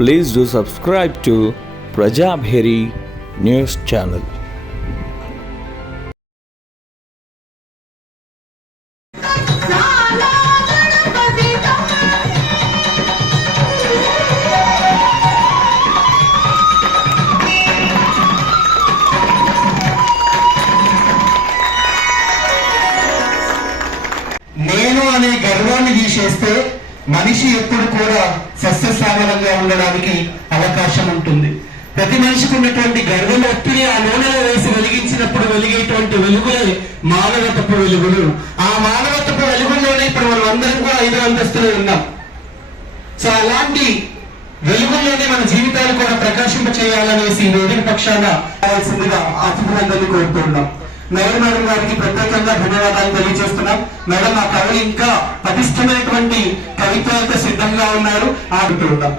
Please do subscribe to Prajabheri News Channel. నేను అనే గర్వాన్ని తీసేస్తే మనిషి ఎప్పుడు కూడా సస్యశ్యామలంగా ఉండడానికి అవకాశం ఉంటుంది. ప్రతి మనిషికి ఉన్నటువంటి గర్వం ఒత్తిడి ఆ నూనెలో వేసి వెలిగించినప్పుడు వెలిగేటువంటి వెలుగులే మానవత్వపు వెలుగులు. ఆ మానవత్వపు వెలుగుల్లోనే ఇప్పుడు మనం అందరం కూడా 5 అంతస్తులు ఉన్నాం. సో అలాంటి వెలుగుల్లోనే మన జీవితాలు కూడా ప్రకాశింప చేయాలనేసి వేదిక పక్షాన కావాల్సిందిగా అతిథులందరినీ కోరుతున్నాం. మేడం గారికి ప్రత్యేకంగా ధన్యవాదాలు తెలియజేస్తున్నాం. మేడం ఆ కవులు ఇంకా పటిష్టమైనటువంటి కవిత్వాలతో సిద్ధంగా ఉన్నారు. ఆడుతున్నాం.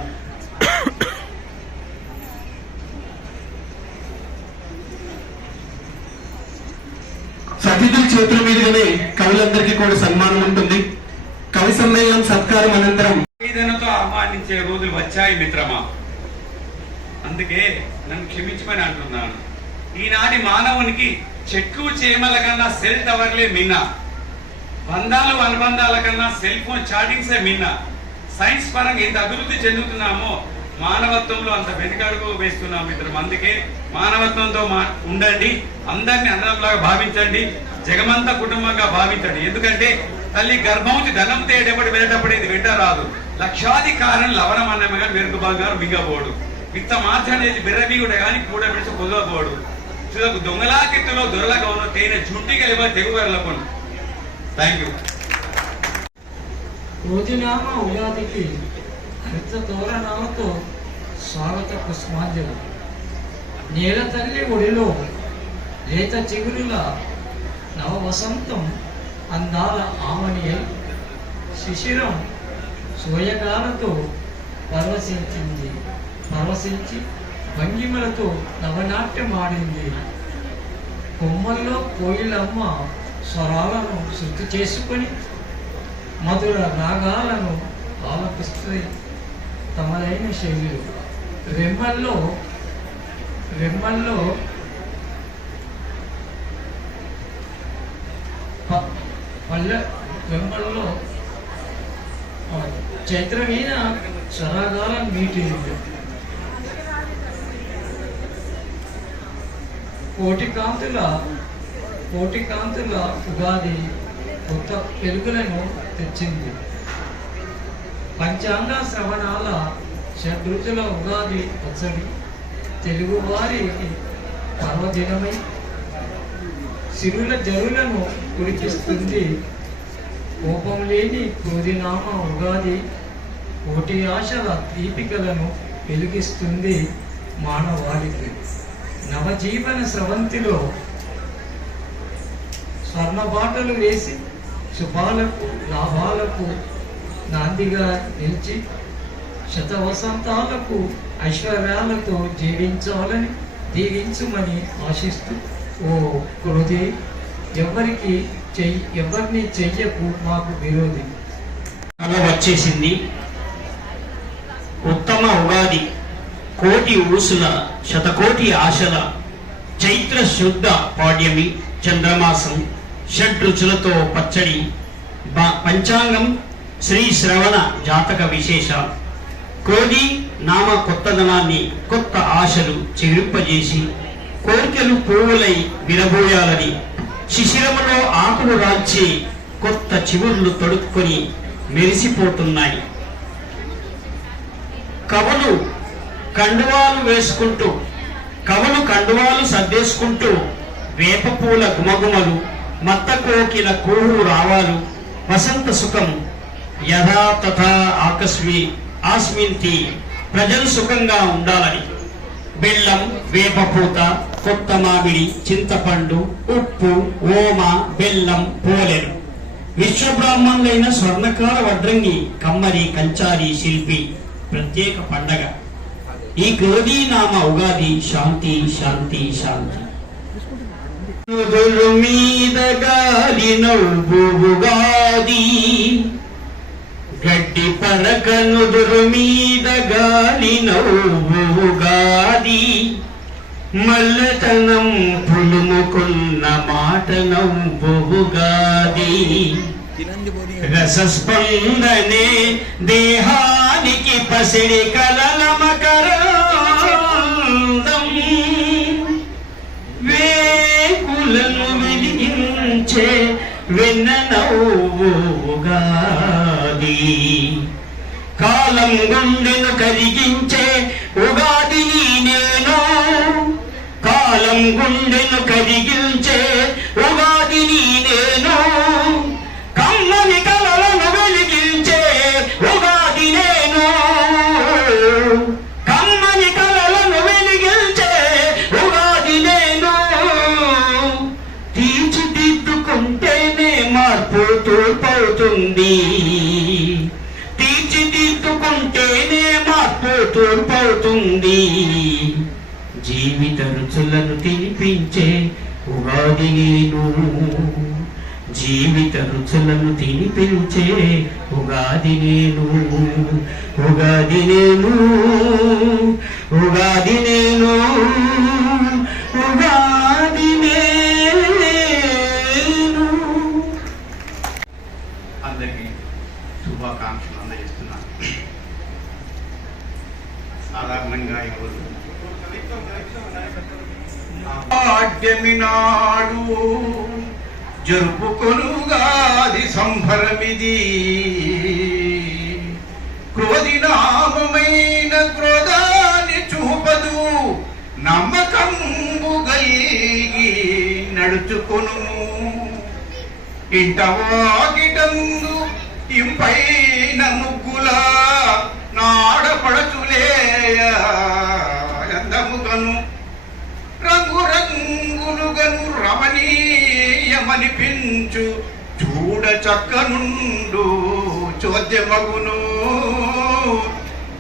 అతిథుల చేతుల మీదుగానే కవులందరికీ కూడా సన్మానం ఉంటుంది. కవి సమ్మేళనం సత్కారం అనంతరం వేదనతో ఆహ్వానించే రోజులు వచ్చాయి మిత్రమా. అందుకే నన్ను క్షమించమని అంటున్నాను. ఈనాటి మానవునికి చెట్లు చేమల కన్నా సెల్ టవర్లే మిన్న, బంధాలు అనుబంధాల కన్నా సెల్ ఫోన్ చాటింగ్సే మిన్న. సైన్స్ పరంగా ఎంత అభివృద్ధి చెందుతున్నామో మానవత్వంలో అంత వెనుకడుగు వేస్తున్నాం మిత్రం. అందుకే మానవత్వంతో ఉండండి, అందరినీ అన్నంలాగా భావించండి, జగమంతా కుటుంబంగా భావించండి. ఎందుకంటే తల్లి గర్భంచి ధనం తేటప్పుడు వెళ్ళేటప్పుడు ఇది వెంట రాదు. లక్షాధికారం లవణం అన్నమే కానీ వెనుక బంగారు మింగబోడు. విత్త మాత్రం చేసి బిర్రబీగుడ కానీ కూడా పెడిచి కుదవబోడు. చూడకు దొంగలాకిత్తులో దొరల గౌను తేనె జుంటికి వెళ్ళి తెగు వెళ్ళకుండా. Thank you. రోజునామ ఉగాదికి హరిత తోరణాలతో స్వాగత పుష్పాంజలి. నేల తల్లి ఒడిలో లేత చిగురుల నవ వసంతం అందాల ఆమని శిశిరం సోయగాలతో పరవశించి భంగిమలతో నవనాట్యం ఆడింది. కొమ్మల్లో కోయిలమ్మ స్వరాలను శృతి చేసుకొని మధుర రాగాలను ఆలపిస్తుంది తమదైన శైలిలో. రెమ్మల్లో చైత్రమైన స్వరాగాల మీటి కోటి కాంతుల ఉగాది కొత్త వెలుగులను తెచ్చింది. పంచాంగ శ్రవణాల షడ్రుచుల ఉగాది పచ్చడి తెలుగువారికి పర్వదినమై సిరుల జరులను కురిపిస్తుంది. కోపం లేని క్రోధినామ ఉగాది కోటి ఆశల దీపికలను వెలిగిస్తుంది మానవాళికి. నవజీవన స్రవంతిలో స్వర్ణబాటలు వేసి శుభాలకు లాభాలకు నాందిగా నిలిచి శతవసంతాలకు ఐశ్వర్యాలతో జీవించాలని దీవించుమని ఆశిస్తూ, ఓ క్రోధి ఎవరిని చెయ్యకు మాకు విరోధి. అలా వచ్చేసింది ఉత్తమ ఉగాది. కోటి ఊసుల శతకోటి ఆశల చైత్ర శుద్ధ పాడ్యమి చంద్రమాసం షడ్రుచులతో పచ్చడి పంచాంగం శ్రీ శ్రవణ జాతక విశేష క్రోధి నామ కొత్తదనాన్ని కొత్త ఆశలు చిగురింపజేసి కోరికలు పువ్వులై విరబోయాలని శిశిరములో ఆకులు రాల్చి కొత్త చివుర్లు తొడుక్కొని మెరిసిపోతున్నాయి. కవులు కండువాలు సర్దేసుకుంటూ వేపపూల గుమగుమలు మత్త కోకిల కూహు రావాలు వసంత సుఖం యథా తథా ఆస్మింతి ప్రజలు సుఖంగా ఉండాలని బెల్లం వేపపూత కొత్త మామిడి చింతపండు ఉప్పు ఓమ బెల్లం పోలెలు విశ్వబ్రాహ్మణులైన స్వర్ణకార వడ్రంగి కమ్మరి కంచారి శిల్పి ప్రత్యేక పండగ. ఈ క్రోధీ నామ ఉగాది శాంతి శాంతి శాంతి. మీద గాలి నవ్వు ఉగాది గడ్డి పరకనుదురు మీద గాలి నవ్వుగాది మల్లతనం పులుముకున్న మాట నవ్వుగాది రసస్పందనే దేహానికి పసిడి కలల మకరందం వేకులను వెలిగించే వెన్న నవ్వుగాది కాలం గుండెను కరిగించే ఉగాదిని నేను కాలం గుండెను కరిగించే ఉగాదిని నేను కమ్మని కలలను వెలిగించే ఉగాది నేను కమ్మని కలలను వెలిగించే ఉగాది నేను తీర్చిదిద్దుకుంటేనే మార్పు తోడ్పడుతుంది తీర్చిదిద్దుకుంటేనే మార్పు తోడ్పడుతుంది జీవిత రుచులను తినిపించే ఉగాది నేను జీవిత రుచులను తినిపించే ఉగాది నేను ఉగాది నేను ఉగాది నేను ఉగాది నేను. అందరికీ శుభాకాంక్షలు అందజేస్తున్నాను. సాధారణంగా ఈరోజు పాడ్యమి నాడు జరుపుకొనుగాది సంభరమిది క్రోధినామమైన క్రోధాన్ని చూపదు నమ్మకంబు గలిగి నడుచుకొను ఇంట వాకిటందు ఇంపైన ముగ్గుల నాడపడచులేయ అందముగను రంగు రంగులుగను రమణీయమనిపించు చూడ చక్కనుండు చోద్యమగును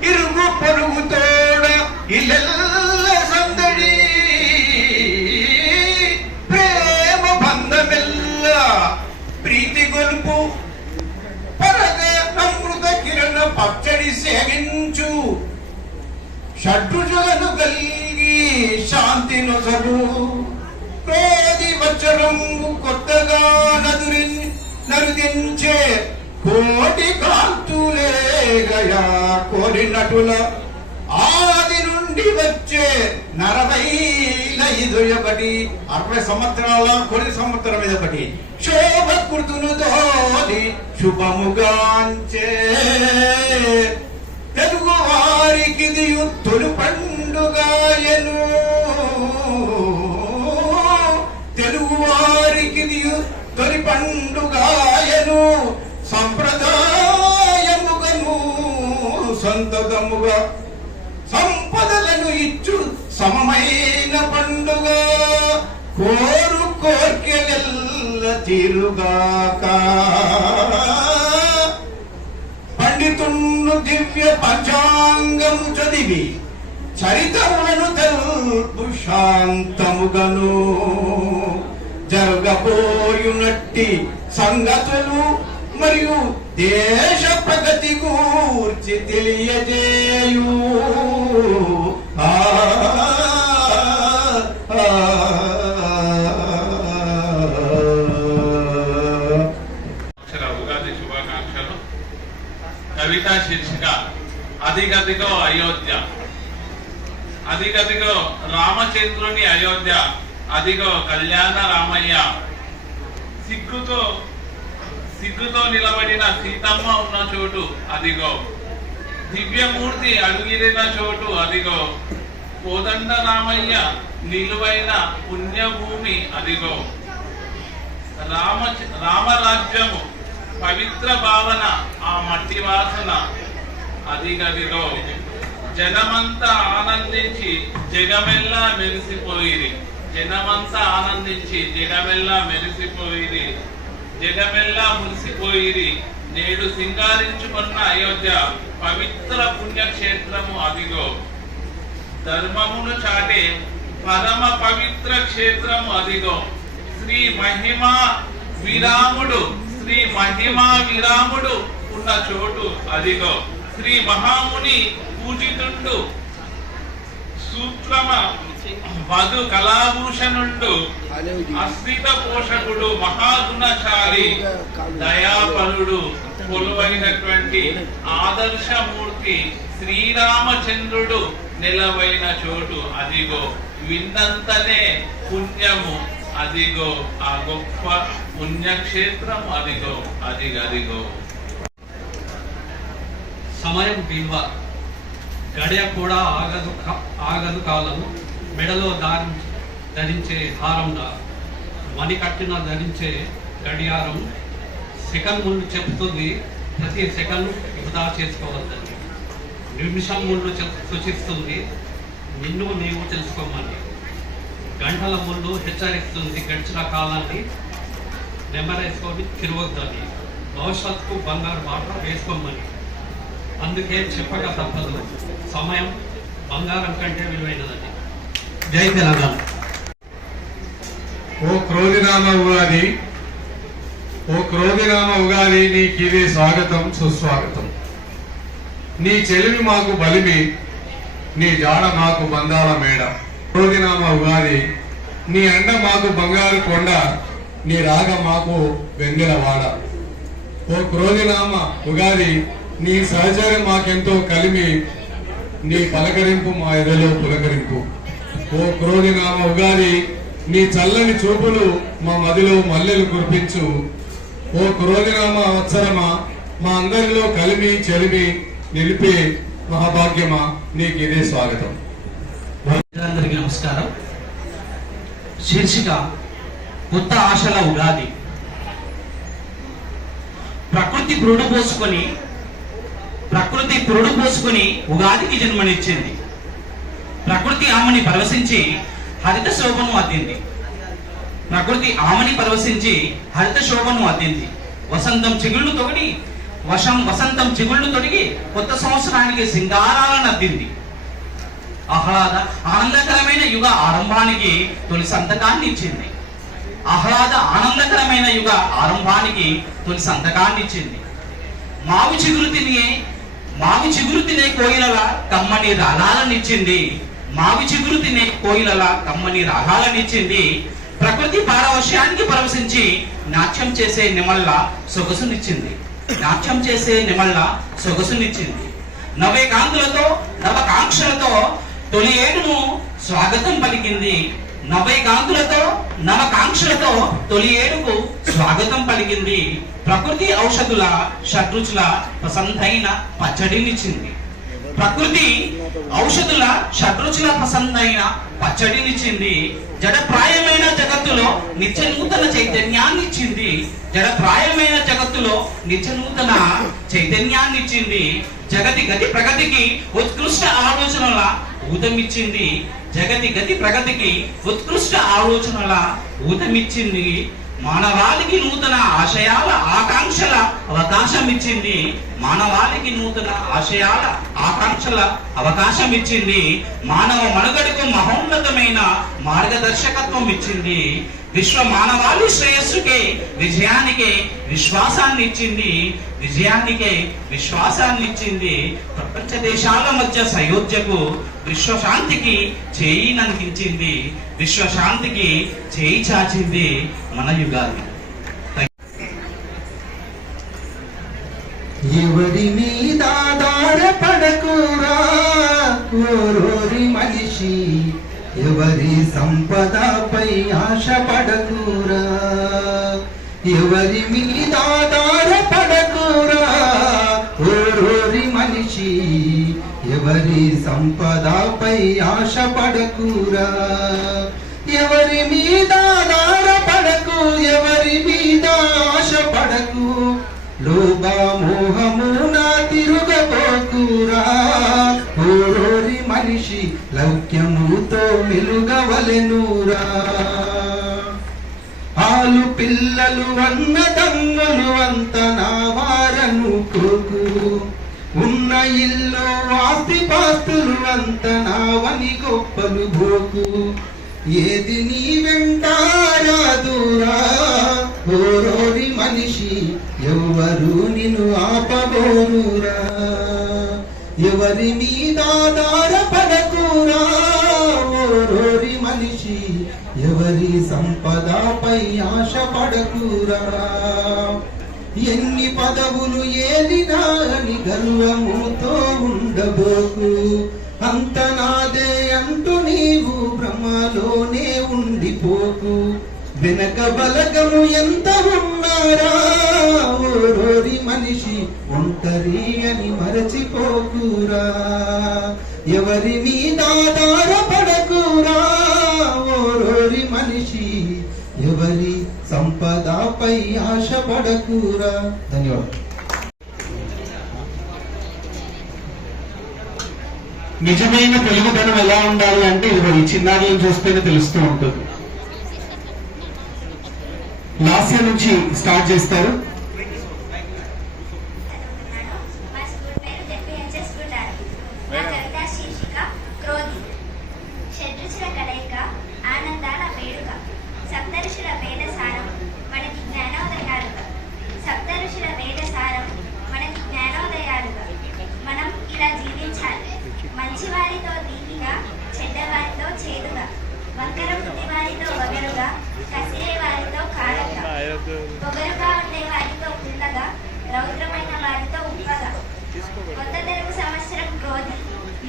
ఇరుగు పొరుగు తోడ ఇల్లెల్ల సందడి ప్రేమ బంధమెల్ల ప్రీతి గొలుపు పరగ అమృత కిరణ పచ్చడి సేవించు షడ్రుజులను కలిగి శాంతి నొసగు క్రోధి వజ్రంగు కొత్తగా నరుదించే కోటి కాంతులే గయా కోరినటుల ఆది నుండి వచ్చే 45 60 సంవత్సరాల కొన్ని సంవత్సరం మీద ఒకటి శోభ కృతును తోలి శుభముగాంచే తెలుగు వారికి తొలి పండుగాయను తెలుగు వారికి తొలి పండుగాయను సంప్రదాయముగను సంతతముగా సంపదలను ఇచ్చు సమమైన పండుగ కోరు కోర్కెలెల్ల తీరుగాక పండితుణ్ణు దివ్య పంచాంగము చదివి చరితములను తెలుపు శాంతముగను జరగబోయునట్టి సంగతులు మరియు దేశ ప్రగతి గూర్చి తెలియజేయు ఉగాది శుభాకాంక్షలు. కవితా శీర్షిక అదిగదిగో అయోధ్య. అదిగదిగో రామచంద్రుని అయోధ్య, అదిగో కళ్యాణ రామయ్య. సిగ్గుతో నిలబడిన సీతమ్మ ఉన్న చోటు అదిగో, దివ్యమూర్తి అడుగిరిన చోటు అదిగో, కోదండ రామయ్య నిలువైన పుణ్యభూమి అదిగో, రామరాజ్యము పవిత్ర భావన ఆ మట్టి వాసన అదిగదిగో. జనమంతా ఆనందించి జగమెల్లా మెరిసిపోయిరి, జనమంతా ఆనందించి జగమెల్లా మెరిసిపోయిరి, జగమెల్లా మురిసిపోయిరి. నేడు సింగారించుకున్న అయోధ్య పవిత్ర పుణ్యక్షేత్రము అదిగో, ధర్మమును చాటే పరమ పవిత్ర క్షేత్రము అదిగో. శ్రీ మహిమా విరాముడు ఉన్న చోటు అదిగో శ్రీ మహాముని పూజితుండు సూత్రమ వధు కళాభూషణుండు అశ్రిత పోషకుడు మహాగుణశాలి దయాపరుడు కొలువైనటువంటి ఆదర్శమూర్తి శ్రీరామచంద్రుడు నిలవైన చోటు అదిగో విన్నంతనే పుణ్యము అదిగో ఆ గొప్ప పుణ్యక్షేత్రం అదిగో అదిగదిగో. సమయం విలువ గడియ కూడా ఆగదు కాలము మెడలో ధరించే హారంగా మణికట్టిన ధరించే గడియారం సెకండ్ ముందు చెప్తుంది ప్రతి సెకండ్ వృధా చేసుకోవద్దని, నిమిషం ముందు సూచిస్తుంది నిన్ను నీవు తెలుసుకోమని, గంటల ముందు హెచ్చరిస్తుంది గడిచిన కాలాన్ని నెమ్మరేసుకొని తిరగొద్దని, భవిష్యత్తుకు బంగారు బాట వేసుకోమని. అందుకే చెప్పక తప్పదు, సమయం బంగారం కంటే విలువైనదని. జై తెలంగాణ. ఓ క్రోధినామ ఉగాది, ఓ క్రోధినామ ఉగాది, నీకిదే స్వాగతం సుస్వాగతం. నీ చెలిమి మాకు బలిమి, నీ జాడ మాకు బంధాల మేడ. క్రోధినామ ఉగాది, నీ అండ మాకు బంగారు కొండ, నీ రాగ మాకు వెన్నెల వాడ. ఓ క్రోధినామ ఉగాది, నీ సహచర్యం మాకెంతో కలిమి, నీ పలకరింపు మా ఎదలో పులకరింపు. ఓ క్రోధినామ ఉగాది, నీ చల్లని చూపులు మా మదిలో మల్లెలు కురిపించు. ఓ క్రోధినామ వత్సరమా, మా అందరిలో కలిమి చెలిమి నిలిపే మహాభాగ్యమా, నీకు ఇదే స్వాగతం. అందరికీ నమస్కారం. శీర్షిక కొత్త ఆశల ఉగాది. ప్రకృతి పురుడు పోసుకొని ఉగాదికి జన్మనిచ్చింది. ప్రకృతి ఆమెని పరవశించి హరిత శోభను అద్దింది. వసంతం చిగుళ్ళు తొడిగి కొత్త సంవత్సరానికి సింగారాలను అద్దింది. ఆనందకరమైన యుగ ఆరంభానికి తొలి సంతకాన్ని ఇచ్చింది. మావి చిగురు తినే కోయిలల కమ్మని రాగాలనిచ్చింది. ప్రకృతి పారవశ్యానికి పరవశించి నాట్యం చేసే నిమళ్ళ సొగసునిచ్చింది. నవకాంక్షలతో తొలి ఏడును స్వాగతం పలికింది. తొలి ఏడుకు స్వాగతం పలికింది. ప్రకృతి ఔషధుల షడ్రుచుల పసందైన పచ్చడినిచ్చింది. జడప్రాయమైన జగత్తులో నిత్య నూతన చైతన్యాన్నిచ్చింది. జగతి గతి ప్రగతికి ఉత్కృష్ట ఆలోచనల ఊతమిచ్చింది. మానవాళికి నూతన ఆశయాల ఆకాంక్షల అవకాశం ఇచ్చింది. మానవ మనుగడకు మహోన్నతమైన మార్గదర్శకత్వం ఇచ్చింది. విశ్వ మానవాళి శ్రేయస్సుకే విజయానికే విశ్వాసాన్నిచ్చింది. ప్రపంచ దేశాల మధ్య సయోధ్యకు విశ్వశాంతికి చేయి చాచింది మన యుగాది. ఎవరి మీద ఆధారపడకురా ఓరోరి మనిషి, ఎవరి సంపదపై ఆశపడకురా. ఎవరి మీద ఆధారపడకురా ఓరోరి మనిషి, ఎవరి సంపదపై ఆశపడకురా. ఎవరి మీద ఆధారపడకు, ఎవరి మీద ఆశపడకు. లోభ మోహమున తిరుగబోకురా ఓరోరి మనిషి, లౌక్యముతో మెలుగవలెనురా. ఆలు పిల్లలు అన్నదమ్ములు అంత నా వారనుకోకు. ఉన్న ఇల్లు ఆస్తి పాస్తులు అంత నావని గొప్పలు భోకు. ఏది నీ వెంట రాదురా ఓరోరి మనిషి ఎవరు నిన్ను ఆపబోరురా, ఎవరి మీద ఆధారపడకురా. ఓరోరి మనిషి ఎవరి సంపదపై ఆశపడకురా. ఎన్ని పదవులు ఏలినా అని గర్వముతో ఉండబోకు. అంత నాదే అంటూ నీవు భ్రమలోనే ఉండిపోకు. వెనక బలగము ఎంత ఉన్నారా, ఓరోరి మనిషి ఒంటరి అని మరచిపోకురా. ఎవరి మీద ఆధారపడకురా, ఓరోరి మనిషి ఎవరి సంపదపై ఆశపడకురా. ధన్యవాదాలు. నిజమైన తెలుగుదనం ఎలా ఉండాలి అంటే ఇది ఈ చిన్నారులను చూస్తేనే తెలుస్తూ ఉంటుంది. లాస్ట్ ఇయర్ నుంచి స్టార్ట్ చేస్తారు. షడ్రుచుల కలయిక ఆనందాల వేడుక, సప్తఋషుల వేద సారం మనకి జ్ఞానోదయాలుగా. సప్తఋషుల వేద సారం మనకి జ్ఞానోదయాలుగా. మనం ఇలా జీవించాలి, మంచివారితో తీపిగా, చెడ్డవారితో చేదుగా, వంకర బుద్ధి వారితో వగరుగా, కసిరే వారితో కారంగా, పొగరుగా ఉండే వారితో పుల్లగా, రౌద్రమైన వారితో ఉప్పగా. కొత్త తెలుగు సంవత్సరం క్రోధి,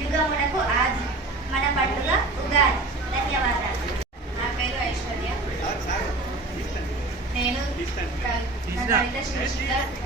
యుగమునకు ఆది, మన పండుగ ఉగాది. ధన్యవాదాలు. నా పేరు ఐశ్వర్య.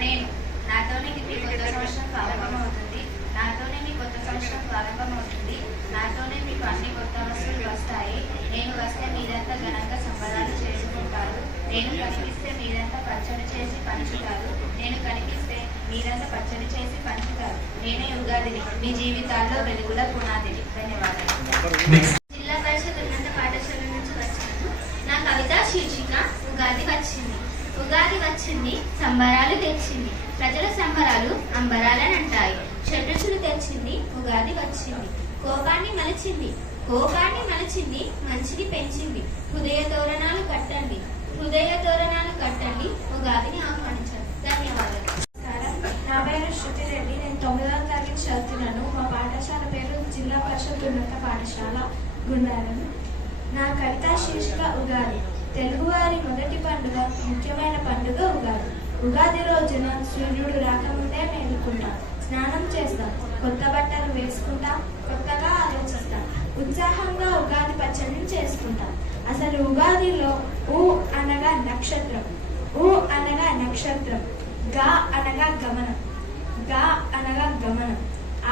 నేను నాతోనే మీ కొత్త సంవత్సరం ప్రారంభమవుతుంది. నాతోనే మీ కొత్త సంవత్సరం ప్రారంభమవుతుంది. నాతోనే మీకు అన్ని కొత్త వస్తువులు వస్తాయి. నేను వస్తే మీరంతా ఘనంగా సంబరాలు చేసుకుంటారు. నేను కనిపిస్తే మీరంతా పచ్చడి చేసి పంచుతారు. నేను కనిపిస్తే మీరంతా పచ్చడి చేసి పంచుతారు. నేనే ఉగాదిని, మీ జీవితాల్లో వెలుగుల పునాదిని. ధన్యవాదాలు. జిల్లా పరిషత్ ఉన్నత పాఠశాల నుంచి వచ్చాను. నా కవిత శీర్షిక ఉగాది వచ్చింది. ఉగాది వచ్చింది, సంబరాలు తెచ్చింది. ప్రజల సంబరాలు అంబరాలనంటాయి. షడ్రుచులు తెచ్చింది, ఉగాది వచ్చింది. కోపాన్ని మలచింది, కోపాన్ని మలచింది, మంచిని పెంచింది. హృదయ తోరణాలు కట్టండి, హృదయ తోరణాలు కట్టండి, ఉగాదిని ఆహ్వానించండి. ధన్యవాదాలు. నా పేరు శృతి రెడ్డి. నేను 9వ తరగతి చదువుతున్నాను. మా పాఠశాల పేరు జిల్లా పరిషత్ ఉన్నత పాఠశాల గుండారం. నా కవిత శీర్షిక ఉగాది. తెలుగువారి మొదటి పండుగ, ముఖ్యమైన పండుగ ఉగాది. ఉగాది రోజున సూర్యుడు రాకముందే మేలుకుంటాం, స్నానం చేస్తాం, కొత్త బట్టలు వేసుకుంటాం, కొత్తగా ఆలోచిస్తాం, ఉత్సాహంగా ఉగాది పచ్చడిని చేసుకుంటాం. అసలు ఉగాదిలో ఊ అనగా నక్షత్రం, ఊ అనగా నక్షత్రం, గా అనగా గమనం, గా అనగా గమనం,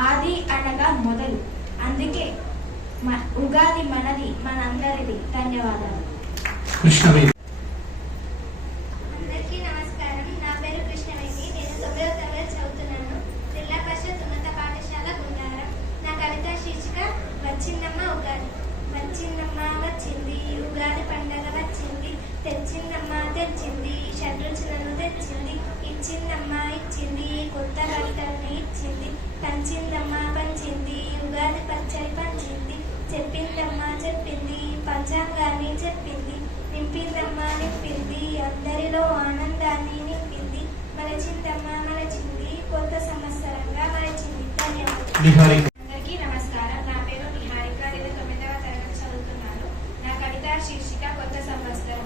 ఆది అనగా మొదలు. అందుకే ఉగాది మనది, మనందరిది. ధన్యవాదాలు. అందరికీ నమస్కారం. నా పేరు కృష్ణవేణి. నేను 9వ తరగతి చదువుతున్నాను. జిల్లా పరిషత్ ఉన్నత పాఠశాల గుండారం. నా కవిత శీర్షిక వచ్చిందమ్మ ఉగాది. వచ్చిందమ్మ వచ్చింది, ఉగాది పండగ వచ్చింది. తెచ్చిందమ్మ తెచ్చింది, షడ్రుచులను తెచ్చింది. ఇచ్చిందమ్మ ఇచ్చింది, కొత్త బట్టల్ని ఇచ్చింది. పంచిందమ్మ పంచింది, ఉగాది పచ్చడి పంచింది. చెప్పిందమ్మ చెప్పింది, పంచాంగాన్ని చెప్పింది. నింపిందమ్మ నింపింది, అందరిలో ఆనందాన్ని నింపింది. మలచిందమ్మ మలచింది, కొత్త సంవత్సరంగా మలచింది. ధన్యవాదాలు. అందరికీ నమస్కారం. నా పేరు నిహారిక. నేను 9వ తరగతి చదువుతున్నాను. నా కవిత శీర్షిక కొత్త సంవత్సరం.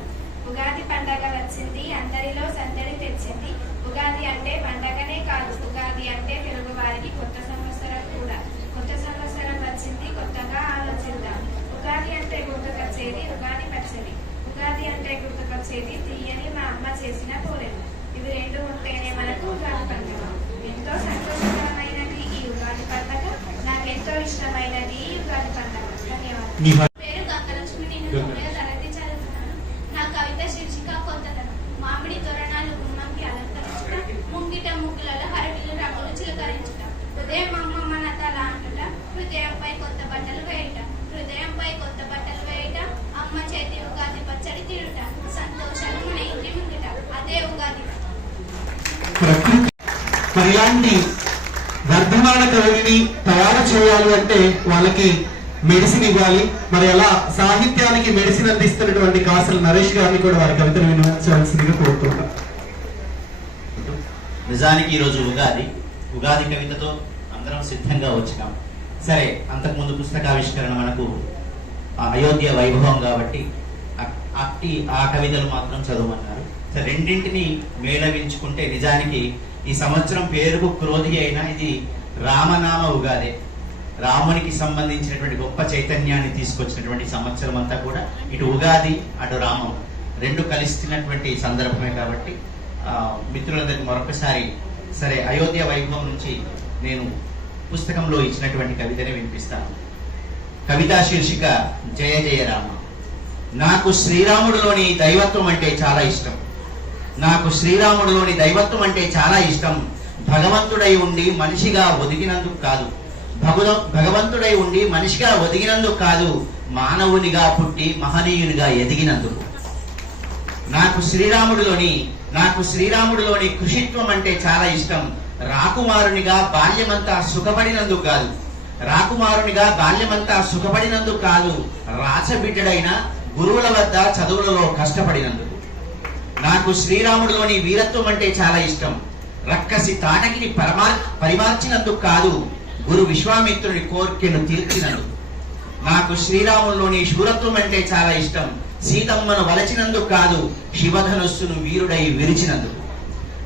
ఉగాది పండగ వచ్చింది, అందరిలో సందడి తెచ్చింది. ఉగాది అంటే పండగనే కాదు, ఉగాది అంటే తెలుగు వారికి కొత్త సంవత్సరం కూడా. కొత్త సంవత్సరం వచ్చింది, కొత్తగా ఆలోచిద్దాం. ఉగాది అంటే గుర్తుకొచ్చేది ఉగాది పచ్చడి. ఉగాది అంటే గుర్తుకొచ్చేది తీయని మా అమ్మ చేసిన పూరెలు. ఇవి రెండు ఉంటేనే మనకు ఉగాది పండుగ. ఎంతో సంతోషకరమైనది ఈ ఉగాది పండుగ. నాకెంతో ఇష్టమైనది ఈ ఉగాది పండుగ. ధన్యవాదాలు. పేరు గంగలక్ష్మి. నేను 9వ తరగతి చదువుతున్నాను. నా కవిత శీర్షిక కొత్తదనం. మామిడి తోరణాలు గుమ్మంకి అలంకరించుట, ముంగిట ముగ్గులలో హరివిల్లు రంగులు చిలకరించుట, హృదయం అమ్మమ్మ నా తల అంటుట, హృదయంపై కొత్త బట్టలు వేయట, హృదయంపై కొత్త బట్టలు వేయట, అమ్మ చేతి ఉగాది పచ్చడి తిరుట, సంతోషాలు మన ఇంటి ముంగిట, అదే ఉగాది. మరి ఇలాంటి వర్ధమాన కవుల్ని తయారు చేయాలి అంటే వాళ్ళకి మెడిసిన్ ఇవ్వాలి. మరి అలా సాహిత్యానికి మెడిసిన్ అందిస్తున్నటువంటి కాసల నరేష్ గారిని కూడా వారి కవితను వినియోగించవలసిందిగా కోరుతున్నాం. నిజానికి ఈరోజు ఉగాది కవితతో అందరం సిద్ధంగా వచ్చినాం. సరే, అంతకుముందు పుస్తకావిష్కరణ మనకు అయోధ్య వైభవం కాబట్టి ఆ కవితలు మాత్రం చదవమన్నారు. సరే, రెండింటిని మేళవించుకుంటే నిజానికి ఈ సంవత్సరం పేరుకు క్రోధి అయినా ఇది రామనామ ఉగాదే. రామునికి సంబంధించినటువంటి గొప్ప చైతన్యాన్ని తీసుకొచ్చినటువంటి సంవత్సరం అంతా కూడా ఇటు ఉగాది అటు రామం రెండు కలిస్తున్నటువంటి సందర్భమే కాబట్టి మిత్రులందరికీ మరొకసారి సరే అయోధ్య వైభవం నుంచి నేను పుస్తకంలో ఇచ్చినటువంటి కవితని వినిపిస్తాను. కవితా శీర్షిక జయ జయ రామ. నాకు శ్రీరాముడిలోని దైవత్వం అంటే చాలా ఇష్టం. నాకు శ్రీరాముడిలోని దైవత్వం అంటే చాలా ఇష్టం. భగవంతుడై ఉండి మనిషిగా ఒదిగినందుకు కాదు, భగవంతుడై ఉండి మనిషిగా ఒదిగినందుకు కాదు, మానవునిగా పుట్టి మహనీయునిగా ఎదిగినందుకు. నాకు శ్రీరాముడిలోని కృషిత్వం అంటే చాలా ఇష్టం. రాకుమారునిగా బాల్యమంతా సుఖపడినందుకు కాదు, రాచబిడ్డడైన గురువుల వద్ద చదువులలో కష్టపడినందుకు. నాకు శ్రీరాముడిలోని వీరత్వం అంటే చాలా ఇష్టం. రక్కసి తాటకిని పరిమార్చినందుకు కాదు, గురు విశ్వామిత్రుని కోర్కెను తీర్చినందుకు. నాకు శ్రీరాముడిలోని శూరత్వం అంటే చాలా ఇష్టం. సీతమ్మను వలచినందుకు కాదు, శివధనుస్సును వీరుడై విరిచినందుకు.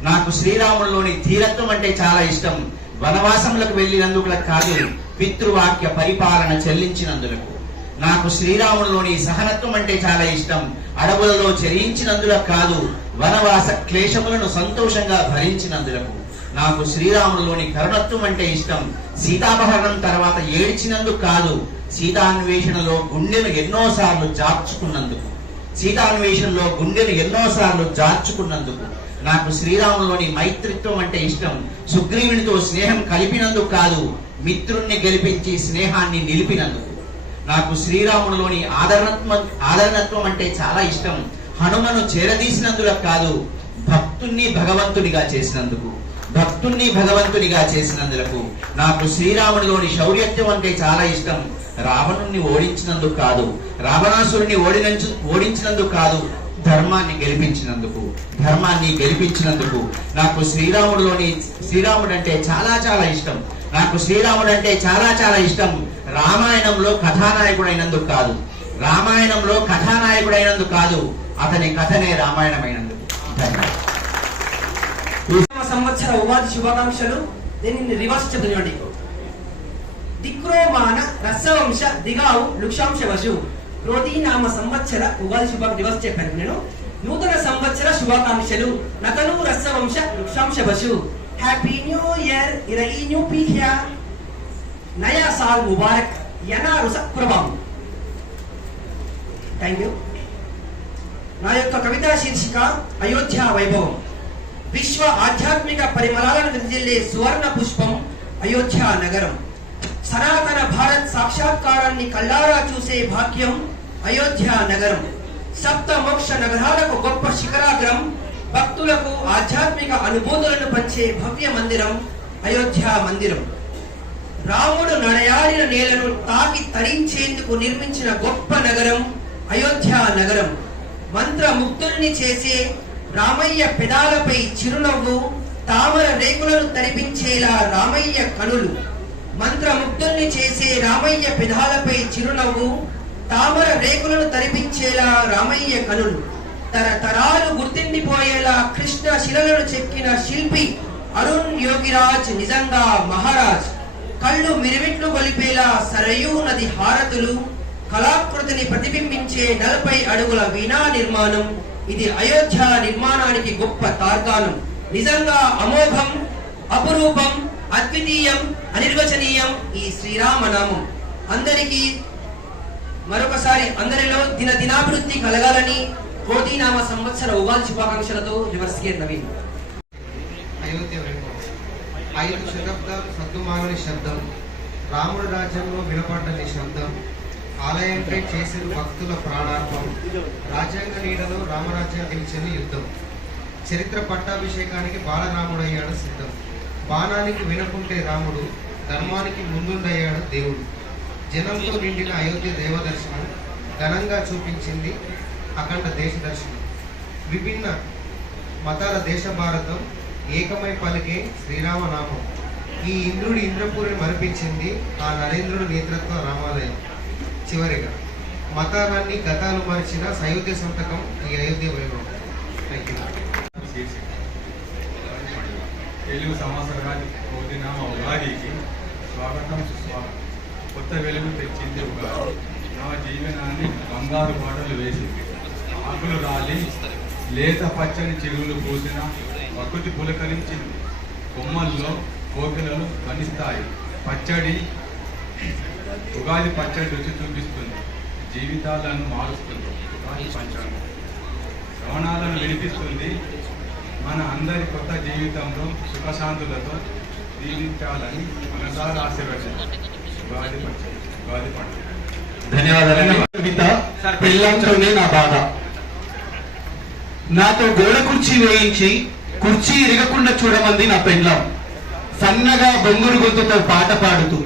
నాకు శ్రీరాముడిలోని ధీరత్వం అంటే చాలా ఇష్టం. వనవాసములకు వెళ్ళినందుకు కాదు, పితృవాక్య పరిపాలన చెల్లించినందులకు. నాకు శ్రీరాముడిలోని సహనత్వం అంటే చాలా ఇష్టం. అడవులలో చెరించినందులకు కాదు, వనవాస క్లేశములను సంతోషంగా భరించినందులకు. నాకు శ్రీరాముడిలోని కరుణత్వం అంటే ఇష్టం. సీతాపహరణం తర్వాత ఏడ్చినందుకు కాదు, సీతాన్వేషణలో గుండెను ఎన్నోసార్లు జార్చుకున్నందుకు. నాకు శ్రీరాములోని మైత్రిత్వం అంటే ఇష్టం. సుగ్రీవునితో స్నేహం కలిపినందుకు కాదు, మిత్రుణ్ణి గెలిపించి స్నేహాన్ని నిలిపినందుకు. నాకు శ్రీరాముడిలోని ఆదరణత్వం అంటే చాలా ఇష్టం. హనుమను చేరదీసినందుకు కాదు, భక్తుణ్ణి భగవంతునిగా చేసినందులకు. నాకు శ్రీరాముడిలోని శౌర్యత్వం అంటే చాలా ఇష్టం. రావణుణ్ణి ఓడించినందుకు కాదు, రావణాసురుణ్ణి ఓడించినందుకు కాదు, ధర్మాన్ని గెలిపించినందుకు. నాకు శ్రీరాముడు అంటే చాలా చాలా ఇష్టం. నాకు శ్రీరాముడు అంటే చాలా చాలా ఇష్టం. రామాయణంలో కథానాయకుడైనందుకు కాదు, అతని కథనే రామాయణమైనందుకు. సంవత్సర ఉగాది శుభాకాంక్షలు. దీనిని రివర్స్ చదవండి. దిక్రోమాన రసవంశ దిగావు లుక్షాంశ వశు. క్రోధీ నామ సంవత్సర ఉగాది రివర్స్ చెప్పాను నేను. నూతన సంవత్సర శుభాకాంక్షలు. నతను రసవంశ లుక్షాంశ వశు. హ్యాపీ న్యూ ఇయర్, ఇరవై న్యూ పీహ్యా, నయా సాల్ ముబారక్, యనా రుస ప్రభావం. Thank you. నా యొక్క కవితా శీర్షిక అయోధ్య వైభవం. విశ్వ ఆధ్యాత్మిక పరిమళాలను వెదజల్లే సువర్ణ పుష్పం అయోధ్య నగరం. సనాతన భారత్ సాక్షాత్కారాన్ని కళ్ళారా చూసే భాగ్యం అయోధ్య నగరం. సప్త మోక్ష నగరాలకు గొప్ప శిఖరాగ్రం. భక్తులకు ఆధ్యాత్మిక అనుభూతులను పంచే భవ్య మందిరం అయోధ్య మందిరం. రాముడు నడయాడిన నేలను తాకి తరించేందుకు నిర్మించిన గొప్ప నగరం అయోధ్య నగరం. మంత్రముగ్ధుల్ని చేసే రామయ్య పెదాలపై చిరునవ్వు, తామర రేకులను తరిపించేలా రామయ్య కనులు. మంత్రముగ్ధుల్ని చేసే రామయ్య పెదాలపై చిరునవ్వు, తామర రేకులను తరిపించేలా రామయ్య కనులు. తరతరాలు గుర్తిండిపోయేలా కృష్ణ శిలలను చెక్కిన శిల్పి అరుణ్ యోగిరాజ్ నిజంగా మహారాజ్. కళ్ళు మిరిమిట్లు గొలిపేలా సరయూ నది హారతులు, కళాకృతిని ప్రతిబింబించే 40 అడుగుల వీణా నిర్మాణం. ఇది అయోధ్య నిర్మాణానికి గొప్ప తార్కాణం. నిజంగా అమోఘం, అపురూపం, అద్వితీయం, అనిర్వచనీయం ఈ శ్రీరామనామం. అందరికీ మరొకసారి అందరిలో దినాభివృద్ధి కలగాలని కోటినామ సంవత్సర ఉగాది శుభాకాంక్షలతో రివర్స్ గేర్ నవీన్. అయోధ్య వైభవం. 5 శతాబ్దాలు సద్దుమానని శబ్దం, రాముడి రాజ్యంలో వినపడ్డ నిశ్శబ్దం. ఆలయంపై చేసిన భక్తుల ప్రాణార్పం, రాజ్యాంగ నీడలో రామరాజ్యం గెలిచిన యుద్ధం. చరిత్ర పట్టాభిషేకానికి బాలరాముడయ్యాడు సిద్ధం. బాణానికి వినకుంటే రాముడు, ధర్మానికి ముందుండయ్యాడు దేవుడు. జనంతో నిండిన అయోధ్య దేవదర్శనం ఘనంగా చూపించింది అఖండ దేశ దర్శనం. విభిన్న మతాల దేశ భారతం ఏకమై పలికే శ్రీరామనామం. ఈ ఇంద్రుడి ఇంద్రపూరిని మరిపించింది ఆ నరేంద్రుడి నేతృత్వ రామాలయం. చివరిగా మతాలన్నీ గతాలు మరిచిన సయోధ్య సంతకం ఈ అయోధ్య వైభవం. తెలుగు సంవత్సరాది రోజునామ ఉగాదికి స్వాగతం సుస్వాగతం. కొత్త వెలుగు తెచ్చింది ఉగాది. నా జీవనాన్ని బంగారు బాటలు వేసింది. ఆకులు రాలి లేత పచ్చని చెరువులు పూసిన ప్రకృతి పులకరించింది. కొమ్మల్లో కోకిలలు ధ్వనిస్తాయి. ఉగాది పచ్చడి రుచి చూపిస్తుంది. జీవితాలను మారుస్తుంది. ఉగాది పంచాంగం శ్రవణాలను వినిపిస్తుంది. మన అందరి కొత్త జీవితంలో సుఖశాంతులతో జీవించాలని మనసారా ఆశీర్వదించాలి. ఉగాది పంచాంగం, ఉగాది పండుగ. ధన్యవాదాలు. కవిత పెళ్ళంతోనే నా బాధ. నాతో గోడ కుర్చీ వేయించి కుర్చీ ఇరగకుండా చూడమంది నా పెళ్ళం. సన్నగా బొంగురు గొంతుతో పాట పాడుతూ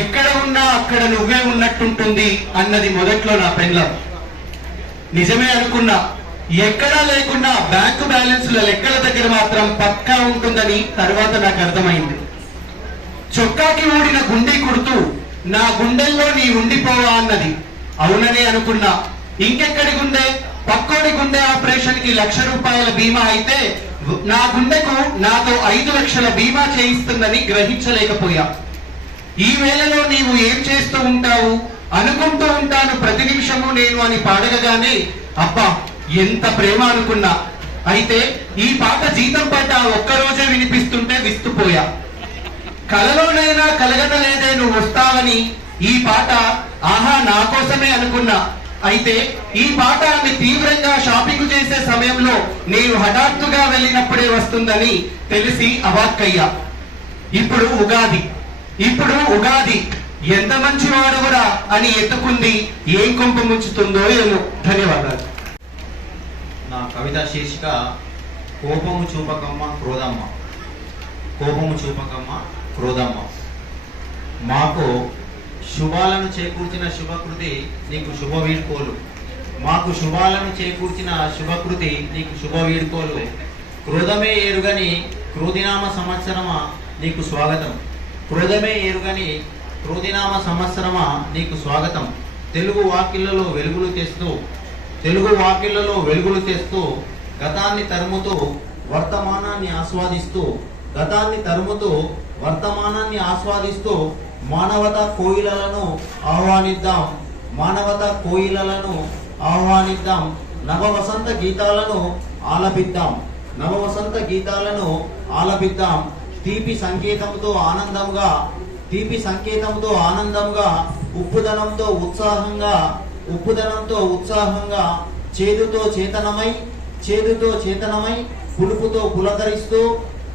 ఎక్కడ ఉన్నా అక్కడ నువ్వే ఉన్నట్టుంటుంది అన్నది మొదట్లో నా పెళ్ళం. నిజమే అనుకున్నా. ఎక్కడా లేకున్నా బ్యాంకు బ్యాలెన్స్ల లెక్కల దగ్గర మాత్రం పక్కా ఉంటుందని తర్వాత నాకు అర్థమైంది. చొక్కాకి ఊడిన గుండె కుడుతూ నా గుండెల్లో నీ ఉండిపోవా అన్నది. అవుననే అనుకున్నా. ఇంకెక్కడి గుండె? పక్కోడి గుండె ఆపరేషన్ కి ₹1,00,000 బీమా అయితే నా గుండెకు నాతో 5 లక్షల బీమా చేయిస్తుందని గ్రహించలేకపోయా. ఈ వేళలో నీవు ఏం చేస్తూ ఉంటావు? అనుకుంటూ ఉంటాను ప్రతి నిమిషము నేను అని పాడగానే అబ్బా ఎంత ప్రేమ అనుకున్నా. అయితే ఈ పాట జీతం పడ్డ ఒక్కరోజే వినిపిస్తుంటే విస్తుపోయా. కలలోనైనా కలగనలేదే నువ్వు వస్తావని ఈ పాట ఆహా నా కోసమే అనుకున్నా. అయితే ఈ పాట ఆమె తీవ్రంగా షాపింగ్ చేసే సమయంలో నేను హఠాత్తుగా వెళ్ళినప్పుడే వస్తుందని తెలిసి అవాక్కయ్యా. ఇప్పుడు ఉగాది ఎంత మంచివాడుగురా అని ఎత్తుకుంది. ఏం కొంప ముంచుతుందో ఏమో. ధన్యవాదాలు. నా కవిత శీర్షిక కోపము చూపకమ్మ క్రోధమ్మ. కోపము చూపకమ్మ క్రోధమ్మ. మాకు శుభాలను చేకూర్చిన శుభకృతి నీకు శుభ వీడ్కోలు. మాకు శుభాలను చేకూర్చిన శుభకృతి నీకు శుభ వీడ్కోలు. క్రోధమే ఎరుగని క్రోధినామ సంవత్సరమా నీకు స్వాగతం. క్రోధమే ఎరుగని క్రోధినామ సంవత్సరమా నీకు స్వాగతం. తెలుగు వాకిళ్లలో వెలుగులు తెస్తూ గతాన్ని తరుముతూ వర్తమానాన్ని ఆస్వాదిస్తూ మానవతా కోయిలలను ఆహ్వానిద్దాం. నవవసంత గీతాలను ఆలపిద్దాం. తీపి సంకేతంతో ఆనందంగా ఉప్పుదనంతో ఉత్సాహంగా చేదుతో చేతనమై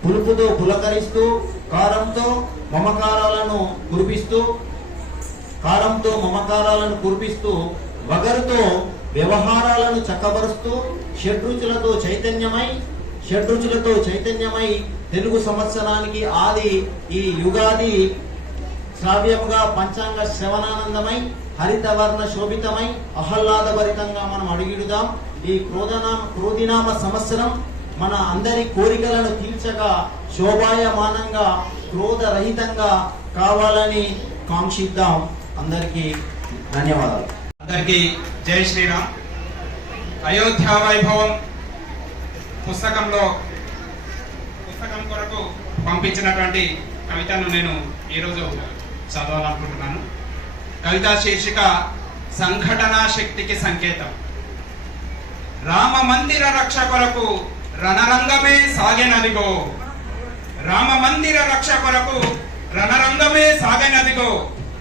పులుపుతో పులకరిస్తూ కారంతో మమకారాలను కురిపిస్తూ వగరుతో వ్యవహారాలను చక్కబరుస్తూ షడ్రుచులతో చైతన్యమై తెలుగు సంవత్సరానికి ఆది ఈ యుగాది శ్రావ్యముగా పంచాంగ శ్రవణానందమై హరితవర్ణ శోభితమై ఆహ్లాదభరితంగా మనం అడుగిడుదాం. ఈ క్రోధినామ సంవత్సరం మన అందరి కోరికలను తీర్చగా శోభాయమానంగా క్రోధరహితంగా కావాలని కాంక్షిద్దాం. అందరికీ ధన్యవాదాలు. అందరికీ జై శ్రీరామ్. అయోధ్య వైభవం పుస్తకం కొరకు పంపించినటువంటి కవితను నేను ఈరోజు చదవాలనుకుంటున్నాను. కవిత శీర్షిక సంఘటనా శక్తికి సంకేతం. రామ మందిర రక్ష కొరకు రణరంగమే సాగెనదిగో.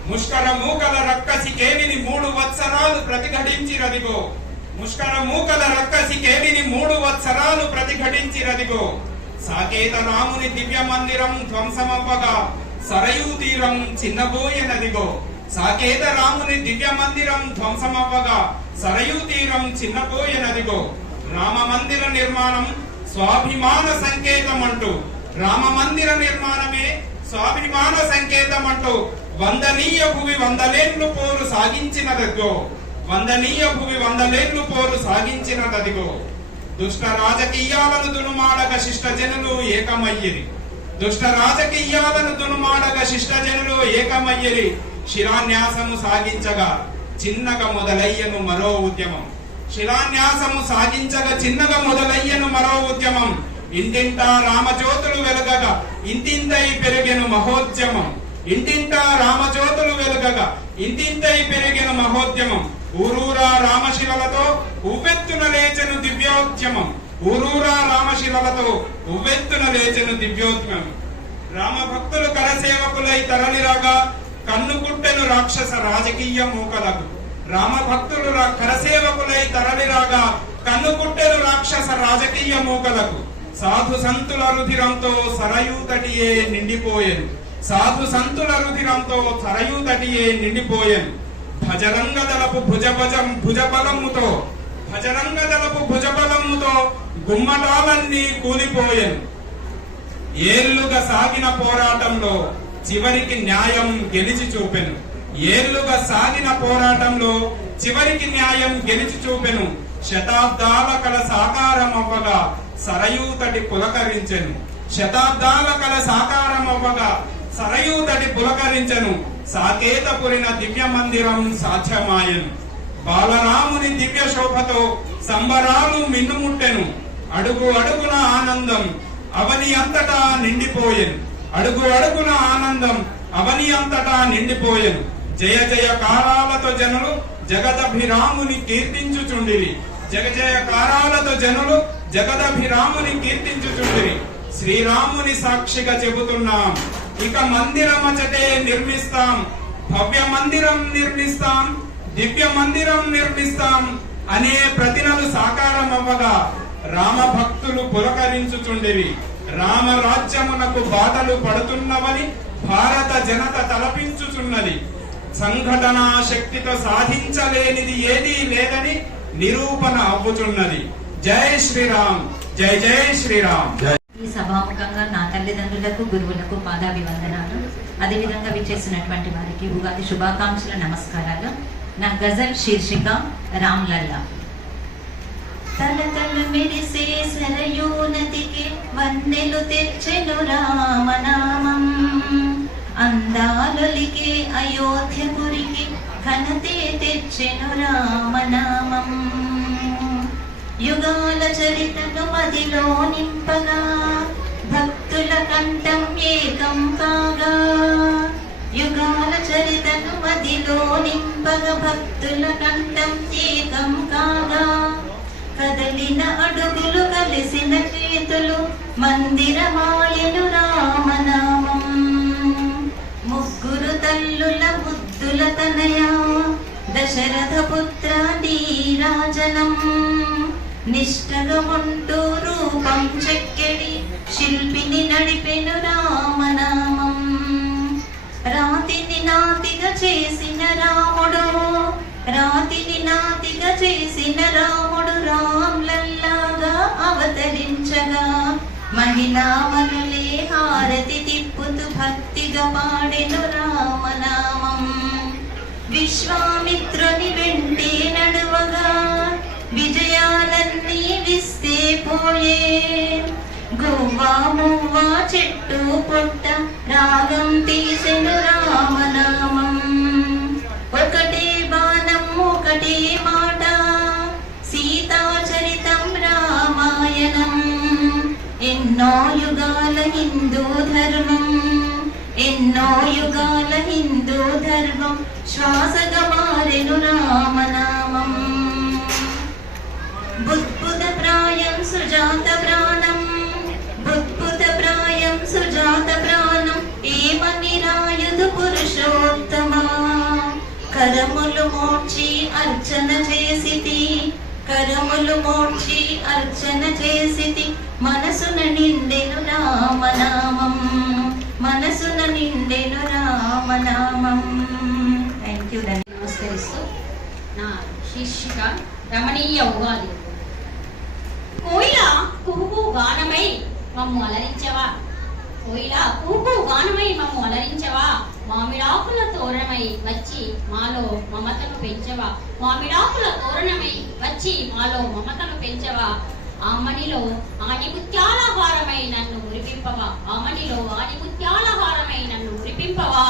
ముష్కర మూకల రక్కసి కేవిని 3 వత్సరాలు ప్రతిఘటించిరదిగో. సాకేత రాముని దివ్య మందిరం ధ్వంసమవ్వగా సరయూ తీరం చిన్నపోయెనదిగో. రామ మందిర నిర్మాణం స్వాభిమాన సంకేతం అంటూ రామ మందిర నిర్మాణమే స్వాభిమాన సంకేతం అంటూ వందనీయ భువి వందలేళ్లు పోరు సాగించినదదిగో, వందనీయ భువి వందలేళ్లు పోరు సాగించినదదిగో. దుష్ట రాజకీయాలను దునుమాడగ శిష్టజనులు ఏకమయ్యిరి, దుష్ట రాజకీయాలను దునుమాడగ శిష్టజనులు ఏకమయ్యిరి. శిలాన్యాసము సాగించగా చిన్నగా మొదలయ్యను మరో ఉద్యమం, శిలాన్యాసము సాగించగా చిన్నగా మొదలయ్యను మరో ఉద్యమం. ఇంటింటా రామజ్యోతులు వెలుగగా ఇంతింతై పెరిగెను మహోద్యమం, ఇంటింటా రామజ్యోతులు వెలుగగా ఇంతింతై పెరిగెను మహోద్యమం. ఊరూరా రామశిలలతో ఉవ్వెత్తున లేచెను దివ్యోద్యమం, ఊరూరా రామశిలలతో ఉవ్వెత్తున లేచెను దివ్యోద్యమం. రామభక్తులు కరసేవకులై తరలిరాగా కన్నుకుట్టెను రాక్షస రాజకీయ మూకలకు, రామభక్తులు కరసేవకులై తరలిరాగా కన్నుకుట్టెను రాక్షస రాజకీయ మూకలకు. సాధు సంతుల రుధిరంతో సరయూతటియే నిండిపోయెను, సాధు సంతుల రుధిరంతో సరయూతటియే నిండిపోయెను. భజరంగదలపు భుజబలముతో, భజరంగదలపు భుజబలముతో గుమ్మటాలన్నీ కూలిపోయెను. ఏళ్లుగా సాగిన పోరాటంలో చివరికి న్యాయం గెలిచి చూపెను, ఏళ్లుగా సాగిన పోరాటంలో చివరికి న్యాయం గెలిచి చూపెను. శతాబ్దాల కల సాకారమవ్వగా సరయూతటి పులకరించెను, శతాబ్దాల కల సాకారమవ్వగా సరయూతటి పులకరించెను. సాకేతపురిన దివ్య మందిరం సాధ్యమాయెను, బాలరాముని దివ్య శోభతో సంబరాలు మిన్నుముట్టెను. అడుగు అడుగున ఆనందం అవని అంతటా నిండిపోయెను, అడుగు అడుగున ఆనందం అవని అంతటా నిండిపోయెను. జయ జయకారాలతో జనులు జగదభిరాముని కీర్తించుచుండిరి, జయ జయకారాలతో జనులు జగదభిరాముని కీర్తించుచుండిరి. శ్రీరాముని సాక్షిగా చెబుతున్నాం, ఇక మందిరమచటే నిర్మిస్తాం, భవ్య మందిరం నిర్మిస్తాం, దివ్య మందిరం నిర్మిస్తాం అనే ప్రతినలు సాకారం అవ్వగా రామభక్తులు పులకరించుచుండిరి. రామరాజ్యమునకు బాటలు పడుతున్నవని భారత జనత తలపించుచున్నది. సంఘటనా శక్తితో సాధించలేనిది ఏదీ లేదని నిరూపణ అవ్వుచున్నది. జై శ్రీరామ్, జై జై శ్రీరామ్. ఈ సభాముఖంగా నా తల్లిదండ్రులకు, గురువులకు పాదాభివందనాలు. అదేవిధంగా విచ్చేసినటువంటి వారికి ఉగాది శుభాకాంక్షల నమస్కారాలు. నా గజల్ శీర్షిక రామ్లల్లా. తలతలు మెరిసే సరయూ నదికి వన్నెలు తెచ్చెను రామనామం, అందాలొలికే అయోధ్యపురికి ఘనతే తెచ్చెను రామనామం. యుగాల చరితను మదిలో నింపగా భక్తుల కంఠం ఏకం కాగా, యుగాల చరితను మదిలో నింపగా భక్తుల కంఠం ఏకం కాగా. కదలిన అడుగులు కలిసిన చేతులు మందిరమాయను రామనామం. ముగ్గురు తల్లుల ముద్దుల తనయ దశరథ పుత్ర నీరాజనం, నిష్టగముంటూ రూపం చెక్కెడి శిల్పిని నడిపెను రామనామం. రాతిని నాతిగా చేసిన రాముడు, రాతిని నాతిగా చేసిన రాముడు రామ్లల్లాగా అవతరించగా మహిళామనులే హారతి తిప్పుతూ భక్తిగా పాడెను రామనామం. విశ్వామిత్రుని వెంటే నడువగా విజయాలన్నీ విస్తే పోయే, గువ్వా మువ్వా చెట్టు పొట్ట రాగం తీసెను రామనామం. ఒకటే బాణం ఒకటే మాట సీతాచరితం రామాయణం. ఎన్నో యుగాల హిందూ ధర్మం, ఎన్నో యుగాల హిందూ ధర్మం శ్వాసగా మారెను రామనామం. బుద్బుద ప్రాయం సుజాత ప్రాణం, బుద్బుద ప్రాయం సుజాత ప్రాణం ఏమని రాయుదు పురుషోత్తమా. కరములు మోర్చి అర్చన చేసితి, కరములు మోర్చి అర్చన చేసితి మనసున నిండెను రామనామం, మనసున నిండెను రామనామం. Thank you. నమస్కరిస్తూ నా శీర్షిక రమణీయ ఉగాది. కోయిల కుహుకు గానమై మమ్ము అలరించవా, కోయిలా కూకు గానమై మమ్ము అలరించవా, మామిడాకుల తోరణమై వచ్చి మాలో మమతను పెంచవా, మామిడాకుల తోరణమై వచ్చి మాలో మమతను పెంచవా, ఆమనిలో ఆణిముత్యాల హారమై నన్ను మురిపింపవా, ఆమనిలో ఆణిముత్యాల నన్ను మురిపింపవా,